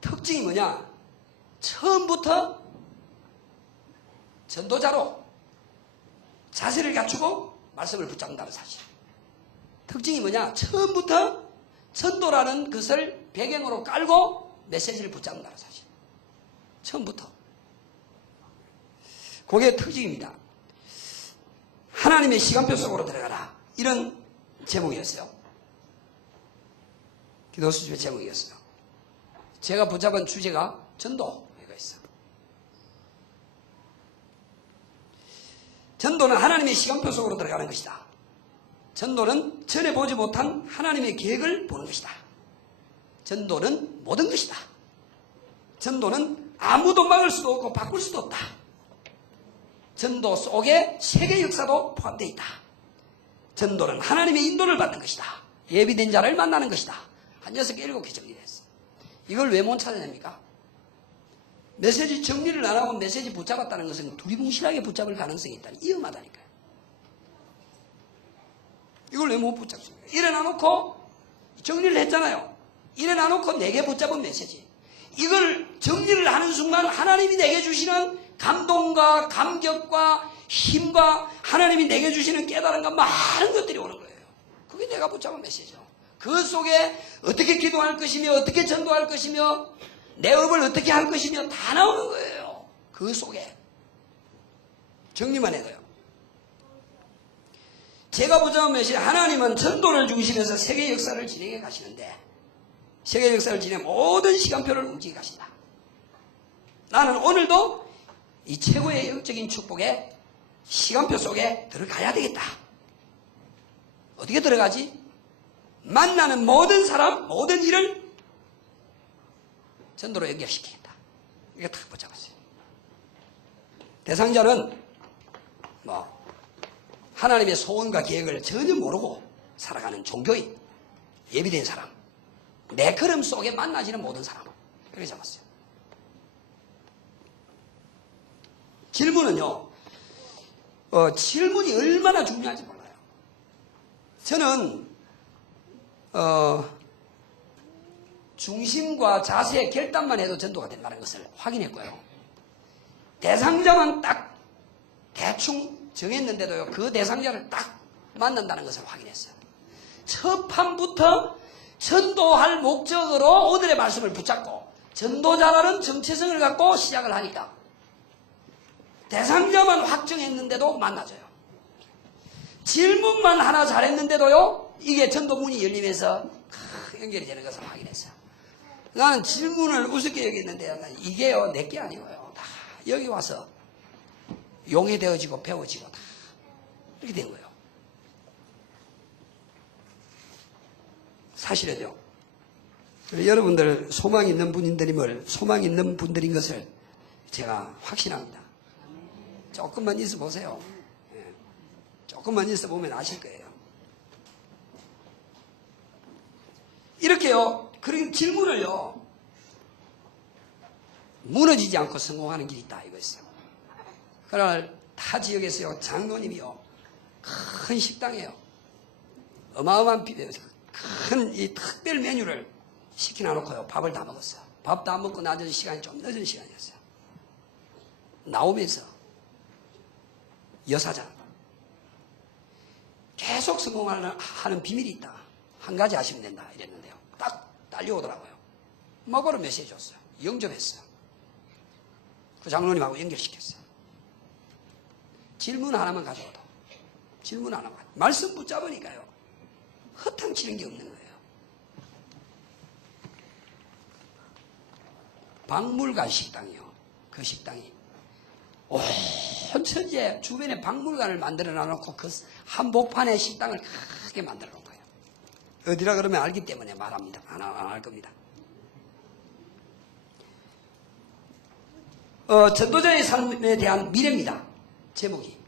특징이 뭐냐? 처음부터 전도자로 자세를 갖추고 말씀을 붙잡는다는 사실. 특징이 뭐냐? 처음부터 전도라는 것을 배경으로 깔고 메시지를 붙잡는다는 사실. 처음부터. 그게 특징입니다. 하나님의 시간표 속으로 들어가라. 이런 제목이었어요. 기도 수집의 제목이었어요. 제가 붙잡은 주제가 전도. 이거 있어. 전도는 하나님의 시간표 속으로 들어가는 것이다. 전도는 전에 보지 못한 하나님의 계획을 보는 것이다. 전도는 모든 것이다. 전도는 아무도 막을 수도 없고 바꿀 수도 없다. 전도 속에 세계 역사도 포함되어 있다. 전도는 하나님의 인도를 받는 것이다. 예비된 자를 만나는 것이다. 한 6개, 7개 정리됐어. 이걸 왜 못 찾아냅니까? 메시지 정리를 안 하고 메시지 붙잡았다는 것은 두리뭉실하게 붙잡을 가능성이 있다니 위험하다니까요. 이걸 왜 못 붙잡습니까? 일어나 놓고 정리를 했잖아요. 일어나 놓고 내게 붙잡은 메시지. 이걸 정리를 하는 순간 하나님이 내게 주시는 감동과 감격과 힘과 하나님이 내게 주시는 깨달음과 많은 것들이 오는 거예요. 그게 내가 붙잡은 메시지죠. 그 속에 어떻게 기도할 것이며 어떻게 전도할 것이며 내 업을 어떻게 할 것이며 다 나오는 거예요. 그 속에. 정리만 해도요. 제가 붙잡은 메시지, 하나님은 전도를 중심해서 세계 역사를 진행해 가시는데 세계 역사를 진행해 모든 시간표를 움직여 가신다. 나는 오늘도 이 최고의 영적인 축복의 시간표 속에 들어가야 되겠다. 어떻게 들어가지? 만나는 모든 사람, 모든 일을 전도로 연결시키겠다. 이게 다 붙잡았어요. 대상자는 하나님의 소원과 계획을 전혀 모르고 살아가는 종교인, 예비된 사람, 내 걸음 속에 만나지는 모든 사람. 그렇게 잡았어요. 질문은요, 질문이 얼마나 중요한지 몰라요. 저는 중심과 자세의 결단만 해도 전도가 된다는 것을 확인했고요. 대상자만 딱 대충 정했는데도요, 그 대상자를 딱 만난다는 것을 확인했어요. 첫 판부터 전도할 목적으로 오늘의 말씀을 붙잡고 전도자라는 정체성을 갖고 시작을 하니까 대상자만 확정했는데도 만나져요. 질문만 하나 잘했는데도요, 이게 전도문이 열리면서 연결이 되는 것을 확인했어요. 나는 질문을 우습게 여겼는데 이게요, 내게 아니고요. 다 여기 와서 용이 되어지고 배워지고 다 이렇게 된 거예요. 사실은요, 여러분들 소망 있는 분들임을, 소망 있는 분들인 것을 제가 확신합니다. 조금만 있어 보세요. 조금만 있어 보면 아실 거예요. 이렇게요. 그런 질문을요. 무너지지 않고 성공하는 길이 있다 이거였어요. 그날 타 지역에서요. 장로님이요. 큰 식당이에요. 어마어마한 큰 이 특별 메뉴를 시켜놔놓고요. 밥을 다 먹었어요. 밥 다 먹고 나전 시간이 좀 늦은 시간이었어요. 나오면서 여사장 계속 성공하는 비밀이 있다. 한 가지 아시면 된다 이랬는데요. 딱 딸려오더라고요. 먹으러 메시지 줬어요. 영접했어요. 그 장로님하고 연결시켰어요. 질문 하나만 가져와도 질문 하나만 말씀 붙잡으니까요. 허탕치는 게 없는 거예요. 박물관 식당이요. 그 식당이 온 천지에 주변에 박물관을 만들어 놔놓고 그 한복판에 식당을 크게 만들어 놓은 거예요. 어디라 그러면 알기 때문에 말합니다. 안 할 겁니다. 전도자의 삶에 대한 미래입니다. 제목이.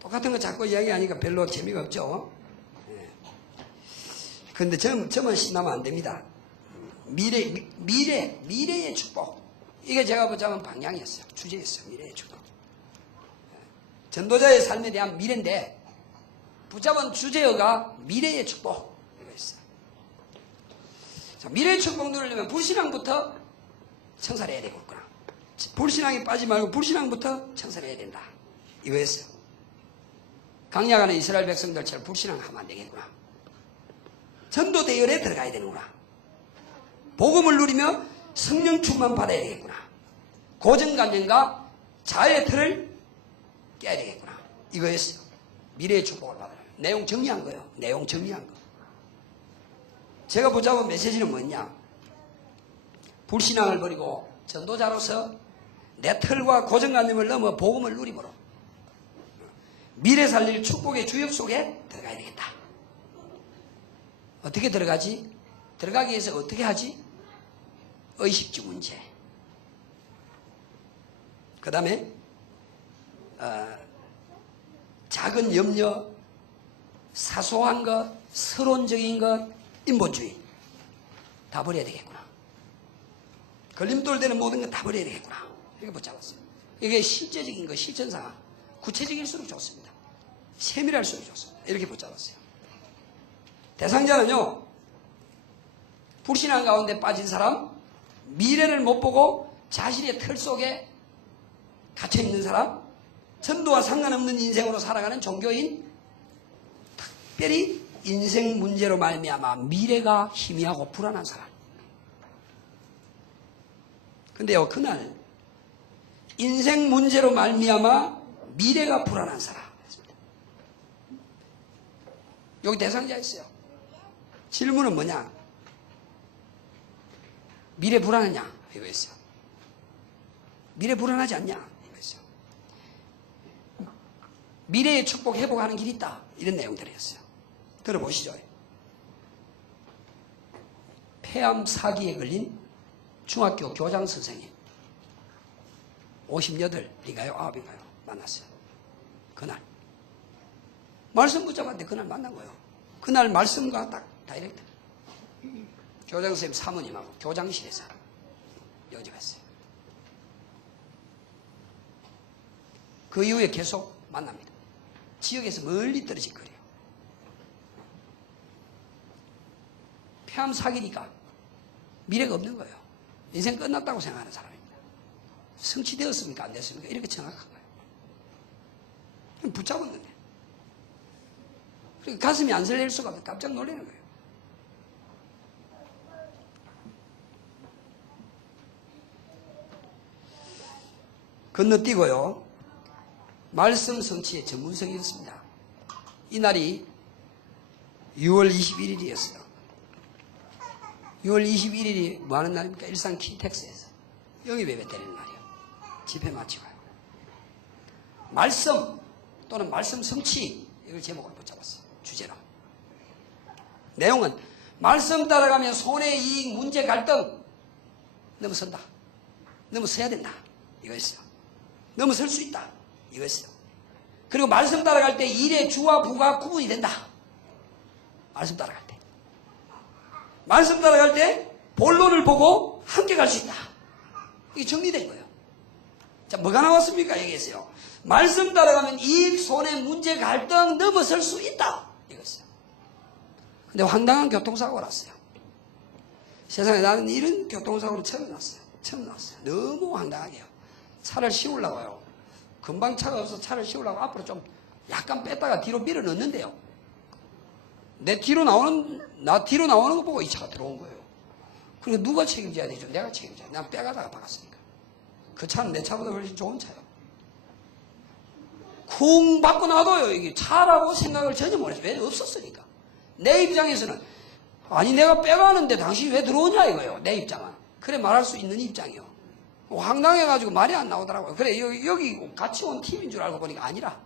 똑같은 거 자꾸 이야기하니까 별로 재미가 없죠. 그런데 저만 신나면 안 됩니다. 미래의 축복. 이게 제가 보자면 방향이었어요. 주제였어요. 미래의 축복. 전도자의 삶에 대한 미래인데 붙잡은 주제어가 미래의 축복. 이거였어요. 자, 미래의 축복 누리려면 불신앙부터 청산을 해야 되겠구나. 불신앙에 빠지지 말고 불신앙부터 청산을 해야 된다. 이거였어요. 강약하는 이스라엘 백성들처럼 불신앙하면 안 되겠구나. 전도 대열에 들어가야 되는구나. 복음을 누리며 성령 충만 받아야 되겠구나. 고정관념과 자유의 틀을 깨야 되겠구나. 이거였어요. 미래의 축복을 받아요. 내용 정리한 거예요. 내용 정리한 거. 제가 붙잡은 메시지는 뭐냐? 불신앙을 버리고 전도자로서 내 틀과 고정관념을 넘어 복음을 누림으로 미래 살릴 축복의 주역 속에 들어가야 되겠다. 어떻게 들어가지? 들어가기 위해서 어떻게 하지? 의식주 문제. 그 다음에 작은 염려, 사소한 것, 서론적인 것, 인본주의 다 버려야 되겠구나. 걸림돌 되는 모든 것 다 버려야 되겠구나. 이렇게 붙잡았어요. 이게 실제적인 것, 실천상 구체적일수록 좋습니다. 세밀할수록 좋습니다. 이렇게 붙잡았어요. 대상자는요, 불신앙 가운데 빠진 사람, 미래를 못 보고 자신의 틀 속에 갇혀있는 사람, 전도와 상관없는 인생으로 살아가는 종교인, 특별히 인생 문제로 말미암아 미래가 희미하고 불안한 사람. 근데요, 그날 인생 문제로 말미암아 미래가 불안한 사람. 여기 대상자 있어요. 질문은 뭐냐? 미래 불안하냐? 이거였어요. 미래 불안하지 않냐? 이거였어요. 미래의 축복 회복하는 길이 있다. 이런 내용들이었어요. 들어보시죠. 폐암 사기에 걸린 중학교 교장 선생님 58인가요? 9인가요? 만났어요. 그날 말씀 붙잡았는데 그날 만난 거예요. 그날 말씀과 딱 다이렉트. 교장 선생님 사모님하고 교장실에서 영접했어요. 그 이후에 계속 만납니다. 지역에서 멀리 떨어진 거리요. 폐암 사기니까 미래가 없는 거예요. 인생 끝났다고 생각하는 사람입니다. 성취되었습니까? 안 됐습니까? 이렇게 정확한 거예요. 붙잡았는데. 그러니까 가슴이 안 설렐 수가 없어요. 깜짝 놀라는 거예요. 건너뛰고요. 말씀 성취의 전문성이었습니다. 이날이 6월 21일이었어요. 6월 21일이 뭐 하는 날입니까? 일산 킨텍스에서 영입 예배 드리는 날이요. 집회 마치고요. 말씀 또는 말씀 성취, 이걸 제목을 붙잡았어요. 주제로. 내용은 말씀 따라가면 손해, 이익, 문제, 갈등 넘어선다. 넘어서야 된다. 이거였어요. 넘어설 수 있다. 이거였어요. 그리고 말씀 따라갈 때 일의 주와 부가 구분이 된다. 말씀 따라갈 때. 말씀 따라갈 때 본론을 보고 함께 갈 수 있다. 이게 정리된 거예요. 자, 뭐가 나왔습니까? 얘기했어요. 말씀 따라가면 이익, 손해, 문제, 갈등 넘어설 수 있다. 이거였어요. 근데 황당한 교통사고가 났어요. 세상에 나는 이런 교통사고를 처음 났어요. 처음 났어요. 너무 황당하게요. 차를 씌우려고요. 금방 차가 없어서 차를 씌우려고 앞으로 좀 약간 뺐다가 뒤로 밀어 넣는데요. 나 뒤로 나오는 거 보고 이 차가 들어온 거예요. 그리고 누가 책임져야 되죠? 내가 책임져야 돼. 난 빼가다가 박았으니까. 그 차는 내 차보다 훨씬 좋은 차예요. 쿵 받고 놔둬요. 이게 차라고 생각을 전혀 못했어요. 왜? 없었으니까. 내 입장에서는 아니 내가 빼가는데 당신이 왜 들어오냐 이거예요. 내 입장은. 그래 말할 수 있는 입장이요. 황당해가지고 말이 안 나오더라고요. 그래 여기 같이 온 팀인 줄 알고 보니까 아니라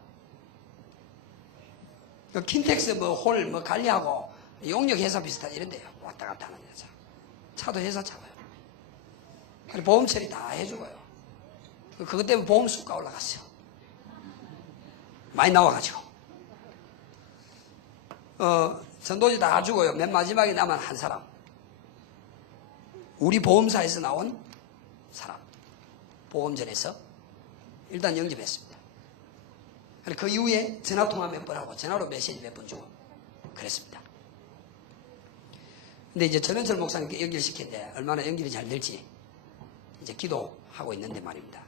킨텍스 홀 관리하고 용역 회사 비슷한 이런데요. 왔다 갔다 하는 여자. 차도 회사 차고요. 그래 보험 처리 다 해주고요. 그것 때문에 보험 수가 올라갔어요. 많이 나와가지고. 전도지 다 주고요. 맨 마지막에 남은 한 사람. 우리 보험사에서 나온 사람. 보험전에서 일단 영접했습니다. 그 이후에 전화통화 몇 번 하고 전화로 메시지 몇 번 주고 그랬습니다. 근데 이제 전원철 목사님께 연결시켰는데 얼마나 연결이 잘 될지 이제 기도하고 있는데 말입니다.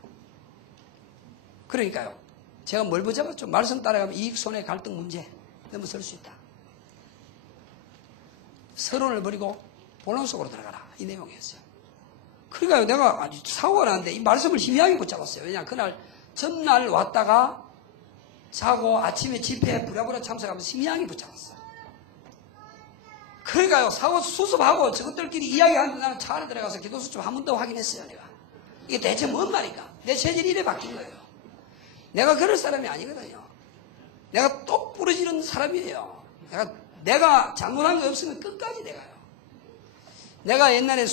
그러니까요. 제가 뭘 붙잡았죠? 말씀 따라가면 이익, 손해, 갈등, 문제 넘어설 수 있다. 서론을 버리고 본론 속으로 들어가라. 이 내용이었어요. 그러니까 내가 아주 사고가 났는데 이 말씀을 희미하게 붙잡았어요. 왜냐하면 그날 전날 왔다가 자고 아침에 집회에 부랴부랴 참석하면서 희미하게 붙잡았어요. 그러니까요. 사고 수습하고 저것들끼리 이야기하는데 나는 차 안에 들어가서 기도수 좀 한 번 더 확인했어요. 내가. 이게 대체 뭔 말인가? 내 체질이 이래 바뀐 거예요. 내가 그럴 사람이 아니거든요. 내가 똑 부러지는 사람이에요. 내가 잘못한 거 없으면 끝까지 내가요. 내가 옛날에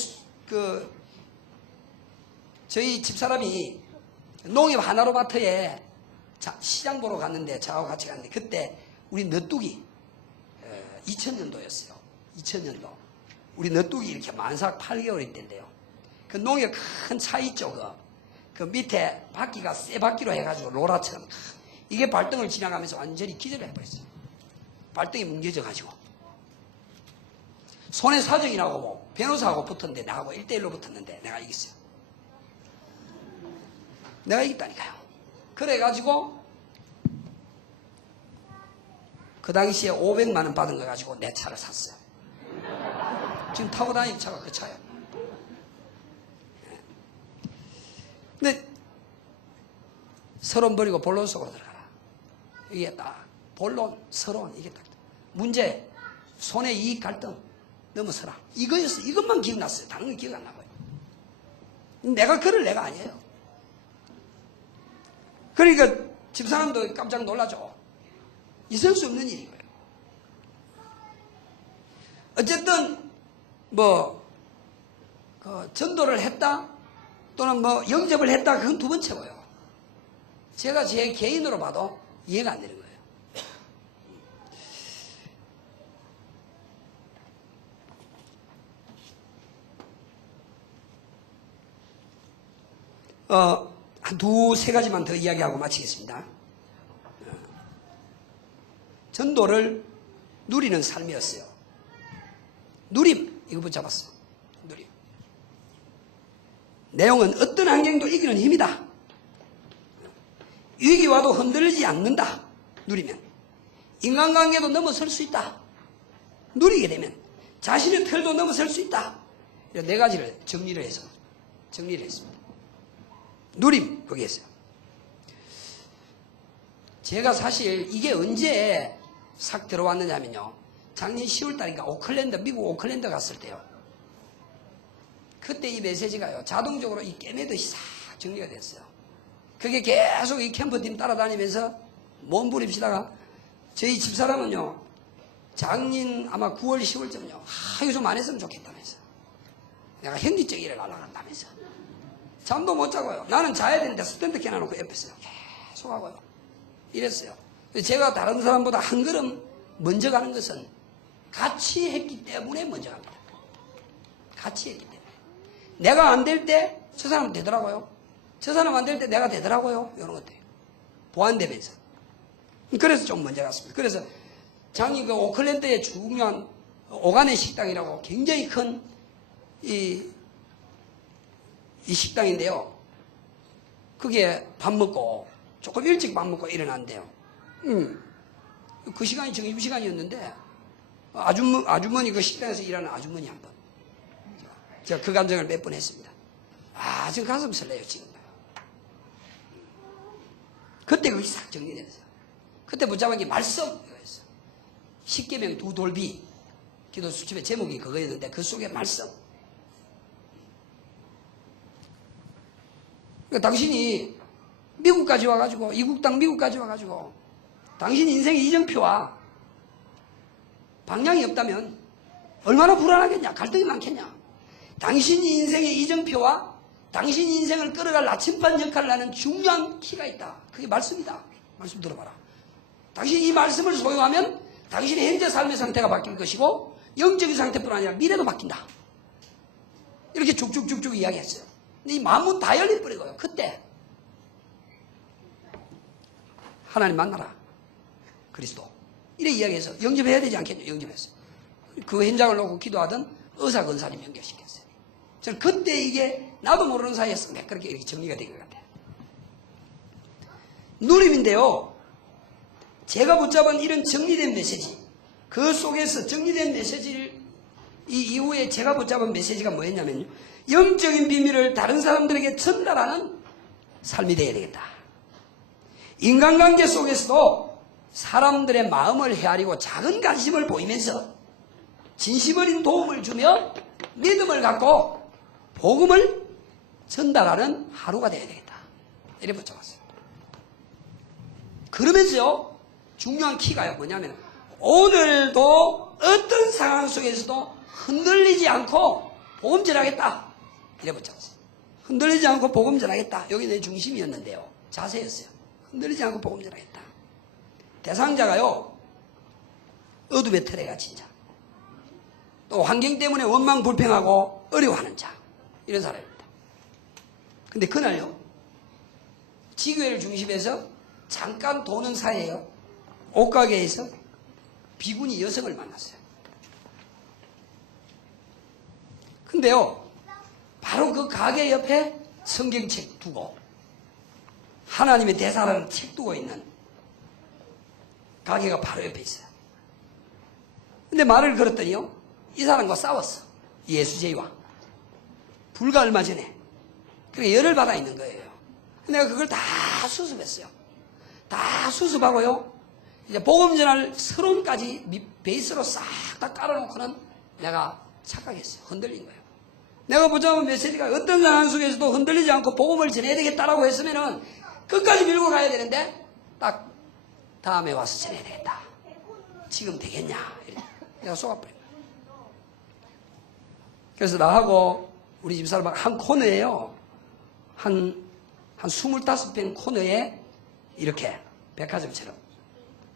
저희 집사람이 농협 하나로마트에 시장 보러 갔는데 저하고 같이 갔는데 그때 우리 너뚜기 2000년도였어요. 2000년도. 우리 너뚜기 이렇게 만삭 8개월일 때인데요. 그 농협 큰 차 있죠. 그 밑에 바퀴가 쇠 바퀴로 해가지고 로라처럼 이게 발등을 지나가면서 완전히 기절을 해버렸어요. 발등이 뭉개져가지고 손에 사정이 나고 뭐 변호사하고 붙었는데 나하고 1대1로 붙었는데 내가 이겼어요. 내가 이겼다니까요. 그래가지고 그 당시에 500만 원 받은 거 가지고 내 차를 샀어요. 지금 타고 다니는 차가 그 차예요. 근데 서론 버리고 본론 속으로 들어가라. 이게 딱 본론, 서론 이게 딱 문제, 손해, 이익, 갈등 넘어서라. 이거였어. 이것만 기억났어요. 다른 건 기억 안 나고요. 내가 그럴 애가 아니에요. 그러니까 집사람도 깜짝 놀라죠. 있을 수 없는 일인 거예요. 어쨌든 전도를 했다 또는 영접을 했다 그건 두 번째고요. 제가 제 개인으로 봐도 이해가 안 되는 거예요. 한 두세 가지만 더 이야기하고 마치겠습니다. 전도를 누리는 삶이었어요. 누림, 이거 붙잡았어. 누림. 내용은 어떤 환경도 이기는 힘이다. 위기 와도 흔들리지 않는다. 누리면. 인간관계도 넘어설 수 있다. 누리게 되면. 자신의 틀도 넘어설 수 있다. 이런 네 가지를 정리를 했습니다. 누림, 거기 있어요. 제가 사실 이게 언제 싹 들어왔느냐면요. 작년 10월달인가 미국 오클랜드 갔을 때요. 그때 이 메시지가요. 자동적으로 이 깨매듯이 싹 정리가 됐어요. 그게 계속 이 캠프팀 따라다니면서 몸부림치다가 저희 집사람은요. 작년 아마 9월, 10월쯤요. 이거 좀 안 했으면 좋겠다면서. 내가 현지적 일을 하려고 한다면서. 잠도 못 자고요. 나는 자야 되는데 스탠드 켜놔놓고 옆에서 계속 하고요. 이랬어요. 제가 다른 사람보다 한 걸음 먼저 가는 것은 같이 했기 때문에 먼저 갑니다. 같이 했기 때문에. 내가 안 될 때 저 사람은 되더라고요. 저 사람 안 될 때 내가 되더라고요. 이런 것들. 보완되면서. 그래서 좀 먼저 갔습니다. 그래서 장이 그 오클랜드의 중요한 오가네 식당이라고 굉장히 큰 이 식당인데요. 그게 밥 먹고 조금 일찍 밥 먹고 일어난대요. 그 시간이 점심시간이었는데 아주머니 그 식당에서 일하는 아주머니 한 번. 제가 그 감정을 몇 번 했습니다. 아, 지금 가슴 설레요, 지금. 그때 그게 싹 정리됐어요. 그때 붙잡은 게 말씀이었어요. 십계명 두 돌비. 기도 수첩의 제목이 그거였는데 그 속에 말씀. 그러니까 당신이 미국까지 와가지고, 이국 땅 미국까지 와가지고, 당신 인생의 이정표와 방향이 없다면 얼마나 불안하겠냐, 갈등이 많겠냐. 당신 인생의 이정표와 당신 인생을 끌어갈 나침반 역할을 하는 중요한 키가 있다. 그게 말씀이다. 말씀 들어봐라. 당신이 이 말씀을 소유하면 당신의 현재 삶의 상태가 바뀔 것이고 영적인 상태뿐 아니라 미래도 바뀐다. 이렇게 쭉쭉쭉쭉 이야기했어요. 근데 이 마음은 다 열려버리고요. 그때 하나님 만나라. 그리스도. 이래 이야기해서 영접해야 되지 않겠냐. 영접했어요. 그 현장을 놓고 기도하던 의사 권사님 연결시켰어요. 저는 그때 이게 나도 모르는 사이에서 그렇게 이렇게 정리가 된 것 같아요. 누림인데요. 제가 붙잡은 이런 정리된 메시지, 그 속에서 정리된 메시지를 이 이후에 제가 붙잡은 메시지가 뭐였냐면요. 영적인 비밀을 다른 사람들에게 전달하는 삶이 되어야 되겠다. 인간관계 속에서도 사람들의 마음을 헤아리고 작은 관심을 보이면서 진심 어린 도움을 주며 믿음을 갖고 복음을 전달하는 하루가 되어야 되겠다. 이래 붙잡았어요. 그러면서요, 중요한 키가요, 뭐냐면, 오늘도 어떤 상황 속에서도 흔들리지 않고 복음 전하겠다. 이래 붙잡았어요. 흔들리지 않고 복음 전하겠다. 여기 내 중심이었는데요. 자세였어요. 흔들리지 않고 복음 전하겠다. 대상자가요, 어둠의 틀에 갇힌 자. 또 환경 때문에 원망 불평하고 어려워하는 자. 이런 사람입니다. 근데 그날요, 지교회를 중심해서 잠깐 도는 사이에요, 옷가게에서 비구니 여성을 만났어요. 근데요, 바로 그 가게 옆에 성경책 두고 하나님의 대사라는 책 두고 있는 가게가 바로 옆에 있어요. 근데 말을 걸었더니요, 이 사람과 싸웠어. 예수제이와. 불과 얼마 전에. 그러니까 열을 받아 있는 거예요. 내가 그걸 다 수습했어요. 다 수습하고요, 이제 복음 전할 서론까지 베이스로 싹 다 깔아놓고는 내가 착각했어요. 흔들린 거예요. 내가 붙잡은 메시지가 어떤 상황 속에서도 흔들리지 않고 복음을 전해야 되겠다라고 했으면은 끝까지 밀고 가야 되는데 딱 다음에 와서 전해야 되겠다. 지금 되겠냐? 내가 속아버린 거예요. 그래서 나하고 우리 집사람 한 코너에요. 한 25평 코너에 이렇게 백화점처럼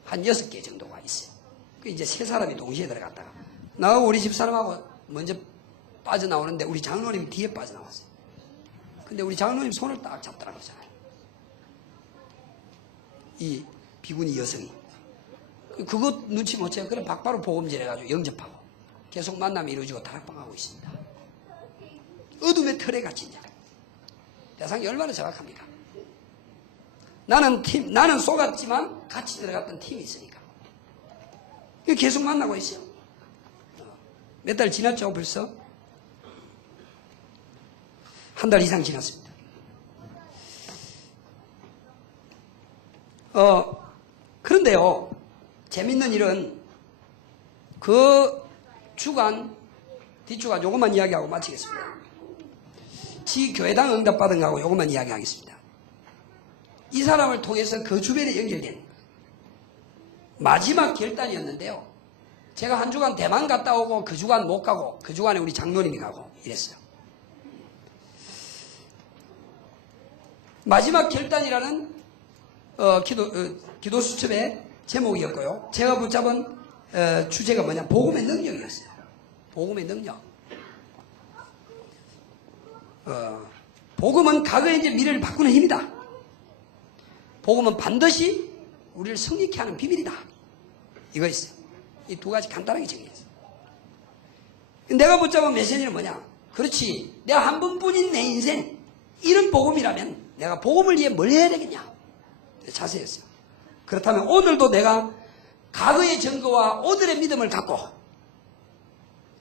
한 6개 정도가 있어요. 그 이제 세 사람이 동시에 들어갔다가 나하고 우리 집사람하고 먼저 빠져나오는데 우리 장로님이 뒤에 빠져나왔어요. 근데 우리 장로님 손을 딱 잡더라고요. 이 비구니 여성이. 그거 눈치 못 채요. 그럼 바로 보험질해가지고 영접하고 계속 만남이 이루어지고 다락방하고 있습니다. 어둠의 틀에 갇힌 자. 대상이 얼마나 정확합니까? 나는 속았지만 같이 들어갔던 팀이 있으니까. 계속 만나고 있어요. 몇 달 지났죠, 벌써? 한 달 이상 지났습니다. 그런데요, 재밌는 일은 그 주간, 뒷주간 요것만 이야기하고 마치겠습니다. 지 교회당 응답받은 거하고 요것만 이야기하겠습니다. 이 사람을 통해서 그 주변에 연결된 마지막 결단이었는데요. 제가 한 주간 대만 갔다 오고 그 주간 못 가고 그 주간에 우리 장로님이 가고 이랬어요. 마지막 결단이라는 기도 수첩의 제목이었고요. 제가 붙잡은 주제가 뭐냐? 복음의 능력이었어요. 복음의 능력. 복음은 과거의 이제 미래를 바꾸는 힘이다. 복음은 반드시 우리를 성립케 하는 비밀이다. 이거 있어요. 이 두 가지 간단하게 정리했어요. 내가 붙잡은 메시지는 뭐냐? 그렇지. 내가 한 번뿐인 내 인생, 이런 복음이라면 내가 복음을 위해 뭘 해야 되겠냐? 자세했어요. 그렇다면 오늘도 내가 과거의 증거와 오늘의 믿음을 갖고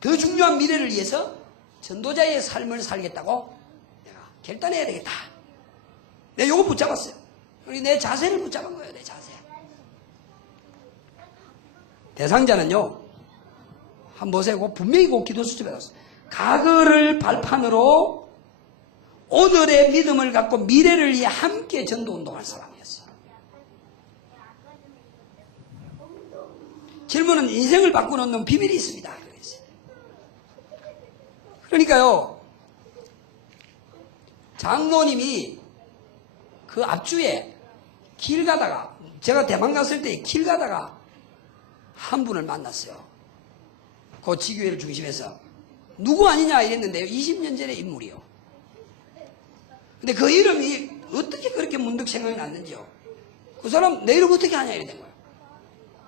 더 중요한 미래를 위해서 전도자의 삶을 살겠다고 내가 결단해야 되겠다. 내가 요거 붙잡았어요. 그리고 내 자세를 붙잡은 거예요. 내 자세. 대상자는요, 한번 보세요. 분명히 그 기도 수첩에 나왔어요. 과거를 발판으로 오늘의 믿음을 갖고 미래를 위해 함께 전도 운동할 사람이었어요. 질문은 인생을 바꾸는 비밀이 있습니다. 그러니까요, 장로님이 그 앞주에 길 가다가, 제가 대만 갔을 때 길 가다가 한 분을 만났어요. 그 지교회를 중심해서. 누구 아니냐 이랬는데요. 20년 전의 인물이요. 근데 그 이름이 어떻게 그렇게 문득 생각이 났는지요. 그 사람 내 이름 어떻게 하냐 이래 된 거예요.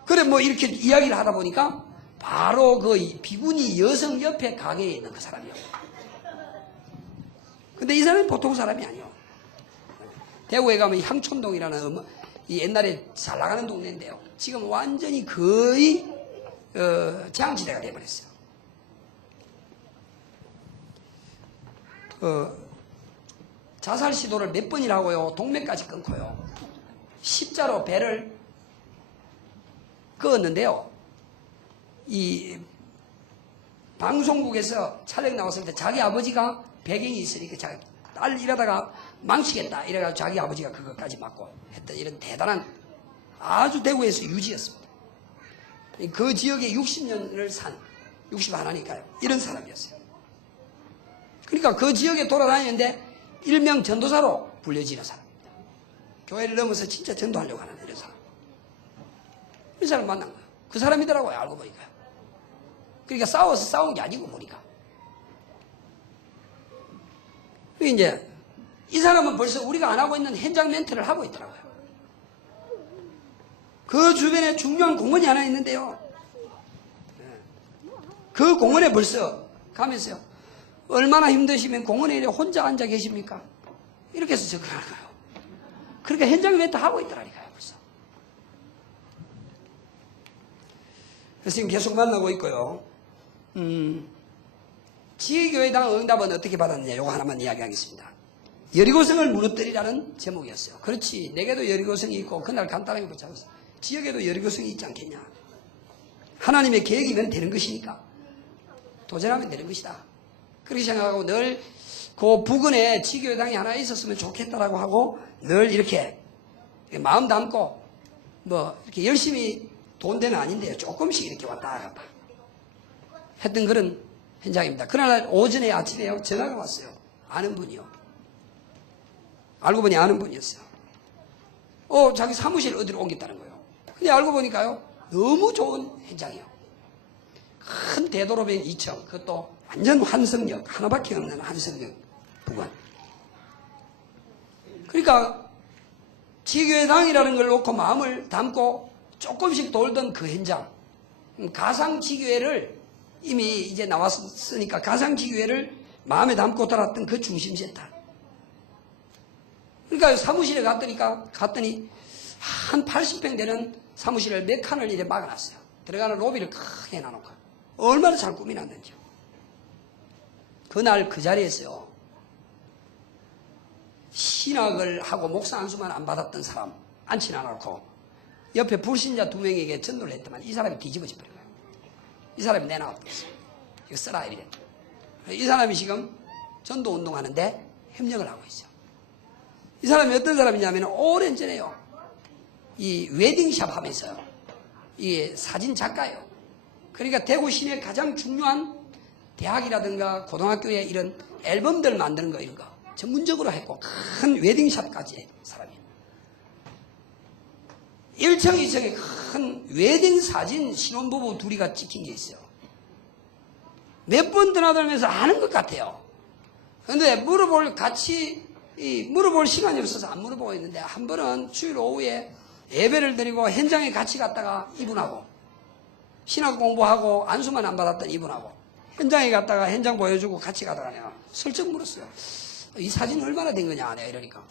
그래 뭐 이렇게 이야기를 하다 보니까 바로 그 비구니 여성 옆에 가게에 있는 그 사람이요. 근데 이 사람은 보통 사람이 아니요. 대구에 가면 향촌동이라는 이 옛날에 잘 나가는 동네인데요. 지금 완전히 거의 재앙지대가 돼버렸어요. 자살 시도를 몇 번이나 하고요. 동맥까지 끊고요. 십자로 배를 그었는데요. 이 방송국에서 촬영 나왔을 때 자기 아버지가 배경이 있으니까 자기 딸 이러다가 망치겠다 이래가지고 자기 아버지가 그것까지 맞고 했던 이런 대단한 아주 대구에서 유지였습니다. 그 지역에 60년을 산 61하니까요. 이런 사람이었어요. 그러니까 그 지역에 돌아다니는데 일명 전도사로 불려지는 사람입니다. 교회를 넘어서 진짜 전도하려고 하는 이런 사람. 이 사람 만난 거예요. 그 사람이더라고요. 알고 보니까요. 그러니까 싸워서 싸운 게 아니고 보니까. 이제 이 사람은 벌써 우리가 안 하고 있는 현장 멘트를 하고 있더라고요. 그 주변에 중요한 공원이 하나 있는데요. 그 공원에 벌써 가면서요. 얼마나 힘드시면 공원에 혼자 앉아 계십니까? 이렇게 해서 접근하는 거예요. 그러니까 현장 멘트 하고 있더라니까요. 벌써. 그래서 지금 계속 만나고 있고요. 지혜교회당 응답은 어떻게 받았느냐, 요거 하나만 이야기하겠습니다. 여리고성을 무너뜨리라는 제목이었어요. 그렇지, 내게도 여리고성이 있고 그날 간단하게 붙잡았어. 지역에도 여리고성이 있지 않겠냐. 하나님의 계획이면 되는 것이니까 도전하면 되는 것이다. 그렇게 생각하고 늘 그 부근에 지교회당이 하나 있었으면 좋겠다라고 하고 늘 이렇게 마음 담고 뭐 이렇게 열심히 돈 되는 아닌데요. 조금씩 이렇게 왔다 갔다 했던 그런 현장입니다. 그날 오전에 아침에요. 전화가 왔어요. 아는 분이요. 알고 보니 아는 분이었어요. 자기 사무실 어디로 옮겼다는 거예요. 근데 알고 보니까요. 너무 좋은 현장이요. 큰 대도로변 2층, 그것도 완전 환승역, 하나밖에 없는 환승역 부근. 그러니까 지교회당이라는 걸 놓고 마음을 담고 조금씩 돌던 그 현장, 가상지교회를 이미 이제 나왔으니까 가상지교회를 마음에 담고 돌았던 그 중심센터. 그러니까 사무실에 갔더니 한 80평 되는 사무실을 몇 칸을 이래 막아놨어요. 들어가는 로비를 크게 해놔놓고. 얼마나 잘 꾸미놨는지요. 그날 그 자리에서요. 신학을 하고 목사 안수만 안 받았던 사람 앉히나 놓고 옆에 불신자 2명에게 전도를 했더만 이 사람이 뒤집어져 버린 거예요. 이 사람이 내놔왔어요. 이거 써라 이래. 이 사람이 지금 전도 운동하는데 협력을 하고 있어요. 이 사람이 어떤 사람이냐면 오랜 전에요. 이 웨딩샵 하면서요. 이게 사진 작가예요. 그러니까 대구 시내 가장 중요한 대학이라든가 고등학교에 이런 앨범들 만드는 거 이런 거 전문적으로 했고 큰 웨딩샵까지 사람이에요. 1층, 2층에 큰 웨딩 사진 신혼부부 둘이가 찍힌 게 있어요. 몇 번 드나들면서 아는 것 같아요. 근데 물어볼 시간이 없어서 안 물어보고 있는데, 한 번은 주일 오후에 예배를 드리고 현장에 같이 갔다가 이분하고, 신학 공부하고 안수만 안 받았던 이분하고, 현장에 갔다가 현장 보여주고 같이 가다가 내가 슬쩍 물었어요. 이 사진 얼마나 된 거냐, 내가 이러니까.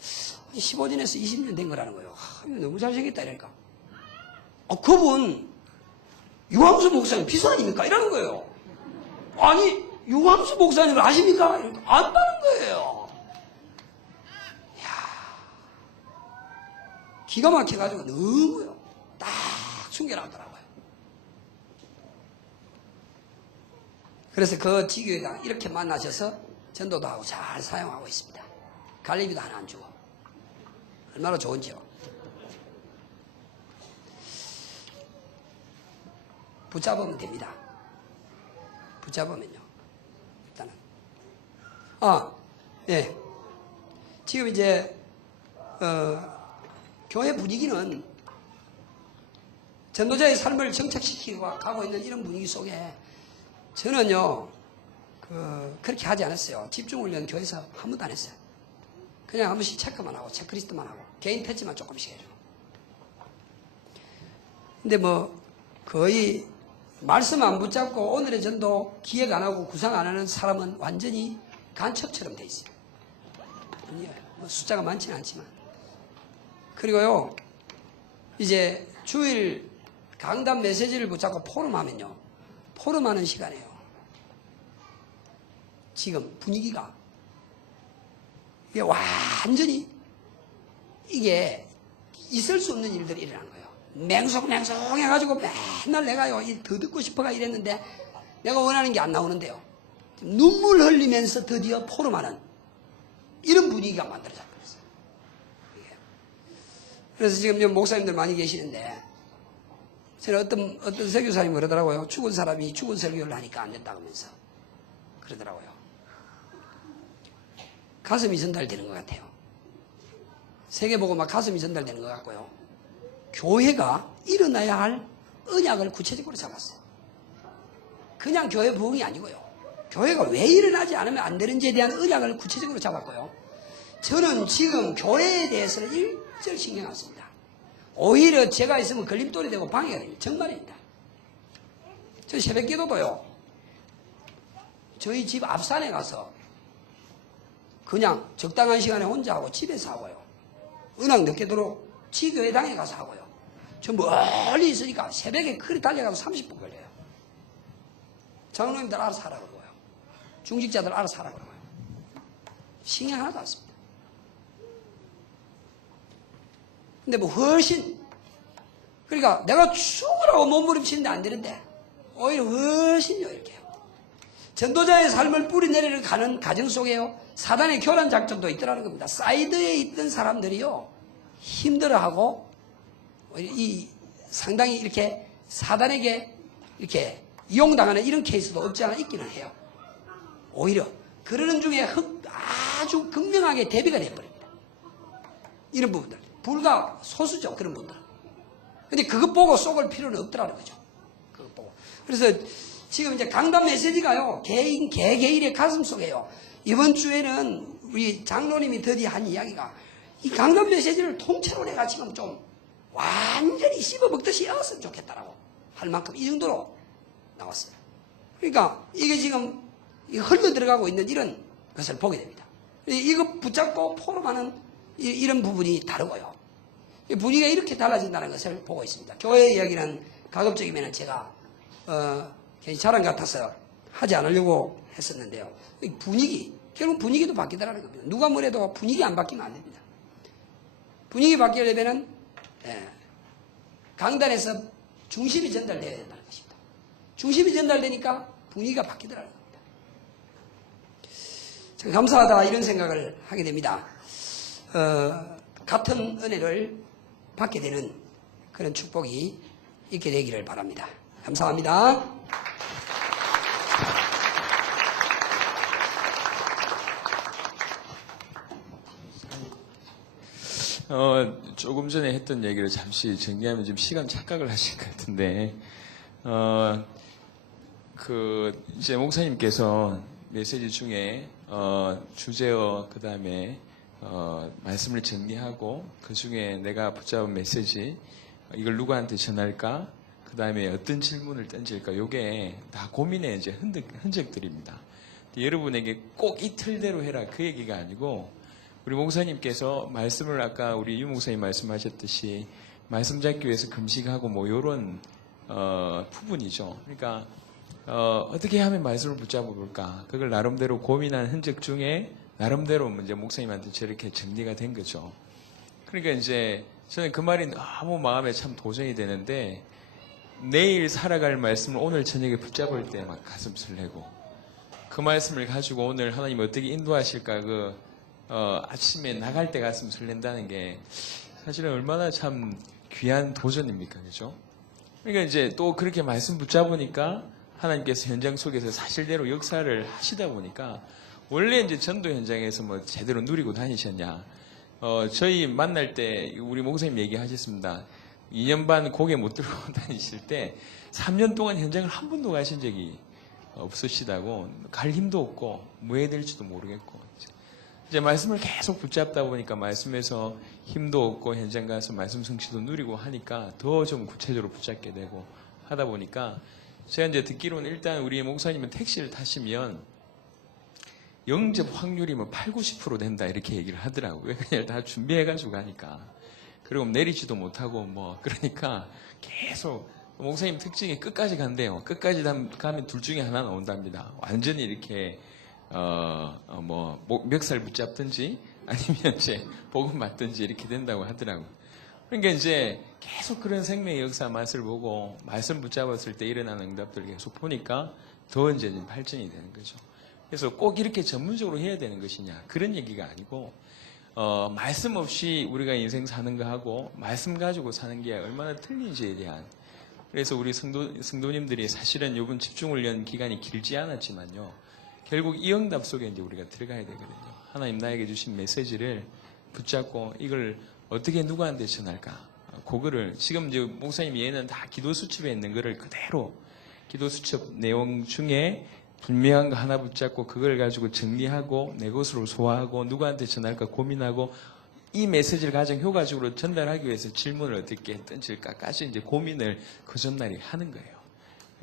15년에서 20년 된 거라는 거예요. 이거 너무 잘생겼다, 이러니까. 그분, 유황수 목사님 비서 아닙니까? 이러는 거예요. 아니, 유황수 목사님을 아십니까? 이러니까 안다는 거예요. 이야, 기가 막혀가지고 너무요. 딱 숨겨놨더라고요. 그래서 그 지교회당 이렇게 만나셔서 전도도 하고 잘 사용하고 있습니다. 갈비도 하나 안 주고. 얼마나 좋은지요. 붙잡으면 됩니다. 붙잡으면요. 일단은. 네. 지금 이제, 교회 분위기는 전도자의 삶을 정착시키고 가고 있는 이런 분위기 속에 저는요, 그렇게 하지 않았어요. 집중훈련 교회에서 한 번도 안 했어요. 그냥 한 번씩 체크만 하고, 체크리스트만 하고, 개인 터치만 조금씩 해주고. 근데 거의 말씀 안 붙잡고 오늘의 전도 기획 안 하고 구상 안 하는 사람은 완전히 간첩처럼 돼 있어요. 숫자가 많지는 않지만. 그리고요, 이제 주일 강단 메시지를 붙잡고 포럼하면요. 포럼하는 시간이에요. 지금 분위기가 이게 완전히 이게 있을 수 없는 일들이 일어난 거예요. 맹속맹속 해가지고 맨날 내가요 더 듣고 싶어가 이랬는데 내가 원하는 게 안 나오는데요. 눈물 흘리면서 드디어 포럼하는 이런 분위기가 만들어져 버렸어요. 그래서 지금 목사님들 많이 계시는데 저는 어떤 설교사님이 그러더라고요. 죽은 사람이 죽은 설교를 하니까 안 된다고 하면서 그러더라고요. 가슴이 전달되는 것 같아요. 세계 보고 막 가슴이 전달되는 것 같고요. 교회가 일어나야 할 언약을 구체적으로 잡았어요. 그냥 교회 부흥이 아니고요. 교회가 왜 일어나지 않으면 안 되는지에 대한 언약을 구체적으로 잡았고요. 저는 지금 교회에 대해서는 일절 신경 안 씁니다. 오히려 제가 있으면 걸림돌이 되고 방해가 됩니다. 정말입니다. 저 새벽 기도도요. 저희 집 앞산에 가서 그냥 적당한 시간에 혼자 하고 집에서 하고요. 은학 늦게도록 지교회당에 가서 하고요. 저 멀리 있으니까 새벽에 그리 달려가서 30분 걸려요. 장로님들 알아서 하라 그러고요. 중직자들 알아서 하라 그러고요. 신경 하나도 안 씁니다. 근데 훨씬 그러니까 내가 죽으라고 몸부림치는데 안 되는데 오히려 훨씬요 이렇게요. 전도자의 삶을 뿌리내리러 가는 가정 속에요. 사단의 교란 작전도 있더라는 겁니다. 사이드에 있던 사람들이요. 힘들어하고 상당히 이렇게 사단에게 이렇게 이용당하는 이런 케이스도 없지 않아 있기는 해요. 오히려 그러는 중에 아주 극명하게 대비가 돼버립니다. 이런 부분들. 불과 소수죠. 그런 분들은. 근데 그것 보고 쏘을 필요는 없더라는 거죠. 그것 보고. 그래서 지금 이제 강단 메시지가요. 개개인의 가슴 속에요. 이번 주에는 우리 장로님이 드디어 한 이야기가 이 강단 메시지를 통째로 내가 지금 좀 완전히 씹어먹듯이 였으면 좋겠다라고 할 만큼 이 정도로 나왔어요. 그러니까 이게 지금 흘러 들어가고 있는 이런 것을 보게 됩니다. 이거 붙잡고 포럼하는 이런 부분이 다르고요. 분위기가 이렇게 달라진다는 것을 보고 있습니다. 교회 이야기는 가급적이면 제가 괜히 자랑 같아서 하지 않으려고 했었는데요. 분위기, 결국 분위기도 바뀌더라는 겁니다. 누가 뭐래도 분위기 안 바뀌면 안 됩니다. 분위기 바뀌려면 강단에서 중심이 전달되어야 된다는 것입니다. 중심이 전달되니까 분위기가 바뀌더라는 겁니다. 참 감사하다 이런 생각을 하게 됩니다. 같은 은혜를 받게 되는 그런 축복이 있게 되기를 바랍니다. 감사합니다. 조금 전에 했던 얘기를 잠시 정리하면 지금 시간 착각을 하실 것 같은데, 이제 목사님께서 메시지 중에, 주제어, 그 다음에, 말씀을 정리하고, 그 중에 내가 붙잡은 메시지, 이걸 누구한테 전할까? 그 다음에 어떤 질문을 던질까? 요게 다 고민의 이제 흔적들입니다. 여러분에게 꼭 이 틀대로 해라. 그 얘기가 아니고, 우리 목사님께서 말씀을 아까 우리 유 목사님 말씀하셨듯이 말씀 잡기 위해서 금식하고 뭐 요런 부분이죠. 그러니까 어떻게 하면 말씀을 붙잡아 볼까? 그걸 나름대로 고민한 흔적 중에 나름대로 이제 목사님한테 저렇게 정리가 된 거죠. 그러니까 이제 저는 그 말이 너무 마음에 참 도전이 되는데 내일 살아갈 말씀을 오늘 저녁에 붙잡을 때 막 가슴 설레고 그 말씀을 가지고 오늘 하나님 어떻게 인도하실까 아침에 나갈 때 가슴 설렌다는 게 사실은 얼마나 참 귀한 도전입니까? 그죠? 그러니까 이제 또 그렇게 말씀 붙잡으니까 하나님께서 현장 속에서 사실대로 역사를 하시다 보니까 원래 이제 전도 현장에서 뭐 제대로 누리고 다니셨냐? 저희 만날 때 우리 목사님 얘기하셨습니다. 2년 반 고개 못 들고 다니실 때 3년 동안 현장을 한 번도 가신 적이 없으시다고 갈 힘도 없고 뭐 해야 될지도 모르겠고 이제 말씀을 계속 붙잡다 보니까 말씀에서 힘도 얻고 현장 가서 말씀 성취도 누리고 하니까 더 좀 구체적으로 붙잡게 되고 하다 보니까 제가 이제 듣기로는 일단 우리 목사님은 택시를 타시면 영접 확률이 뭐 8, 90% 된다 이렇게 얘기를 하더라고요. 그냥 다 준비해가지고 가니까. 그리고 내리지도 못하고 뭐 그러니까 계속 목사님 특징이 끝까지 간대요. 끝까지 가면 둘 중에 하나 나온답니다. 완전히 이렇게 뭐 멱살 붙잡든지 아니면 이제 복음 받든지 이렇게 된다고 하더라고요. 그러니까 이제 계속 그런 생명의 역사 맛을 보고 말씀 붙잡았을 때 일어나는 응답들을 계속 보니까 더 이제 발전이 되는 거죠. 그래서 꼭 이렇게 전문적으로 해야 되는 것이냐 그런 얘기가 아니고 말씀 없이 우리가 인생 사는 거하고 말씀 가지고 사는 게 얼마나 틀린지에 대한 그래서 우리 성도님들이 사실은 이번 집중훈련 기간이 길지 않았지만요. 결국 이 응답 속에 이제 우리가 들어가야 되거든요. 하나님 나에게 주신 메시지를 붙잡고 이걸 어떻게 누구한테 전할까? 그거를 지금 이제 목사님 얘는 다 기도 수첩에 있는 거를 그대로 기도 수첩 내용 중에 분명한 거 하나 붙잡고 그걸 가지고 정리하고 내 것으로 소화하고 누구한테 전할까 고민하고 이 메시지를 가장 효과적으로 전달하기 위해서 질문을 어떻게 던질까까지 이제 고민을 그 전날에 하는 거예요.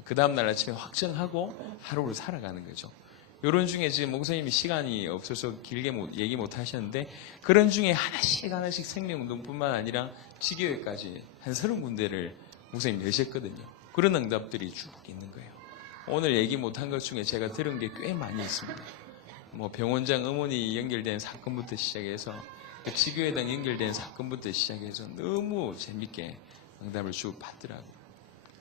그 다음날 아침에 확정하고 하루를 살아가는 거죠. 요런 중에 지금 목사님이 시간이 없어서 길게 얘기 못 하셨는데 그런 중에 하나씩 생명운동뿐만 아니라 지교회까지 한 30군데를 목사님 여셨거든요. 그런 응답들이 쭉 있는 거예요. 오늘 얘기 못한 것 중에 제가 들은 게 꽤 많이 있습니다. 뭐 병원장 어머니 연결된 사건부터 시작해서 지교회당 연결된 사건부터 시작해서 너무 재밌게 응답을 쭉 받더라고요.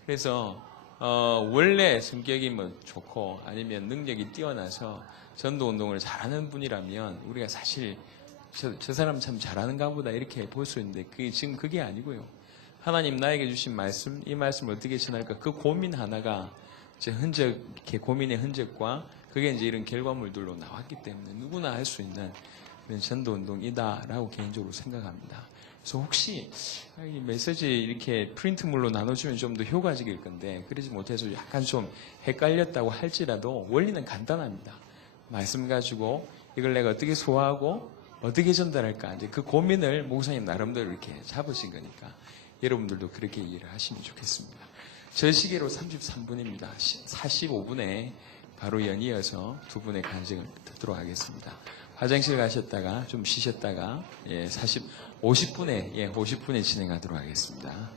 그래서 원래 성격이 뭐 좋고 아니면 능력이 뛰어나서 전도운동을 잘하는 분이라면 우리가 사실 저 사람 참 잘하는가 보다 이렇게 볼 수 있는데 지금 그게 아니고요. 하나님 나에게 주신 말씀, 이 말씀을 어떻게 전할까 그 고민 하나가 제 이렇게 고민의 흔적과 그게 이제 이런 결과물들로 나왔기 때문에 누구나 할 수 있는 그런 전도운동이다라고 개인적으로 생각합니다. 그래서 혹시 이 메시지 이렇게 프린트물로 나눠주면 좀 더 효과적일 건데 그러지 못해서 약간 좀 헷갈렸다고 할지라도 원리는 간단합니다. 말씀 가지고 이걸 내가 어떻게 소화하고 어떻게 전달할까 이제 그 고민을 목사님 나름대로 이렇게 잡으신 거니까 여러분들도 그렇게 이해를 하시면 좋겠습니다. 저 시계로 33분입니다. 45분에 바로 연이어서 두 분의 간증을 듣도록 하겠습니다. 화장실 가셨다가 좀 쉬셨다가 50분에 진행하도록 하겠습니다.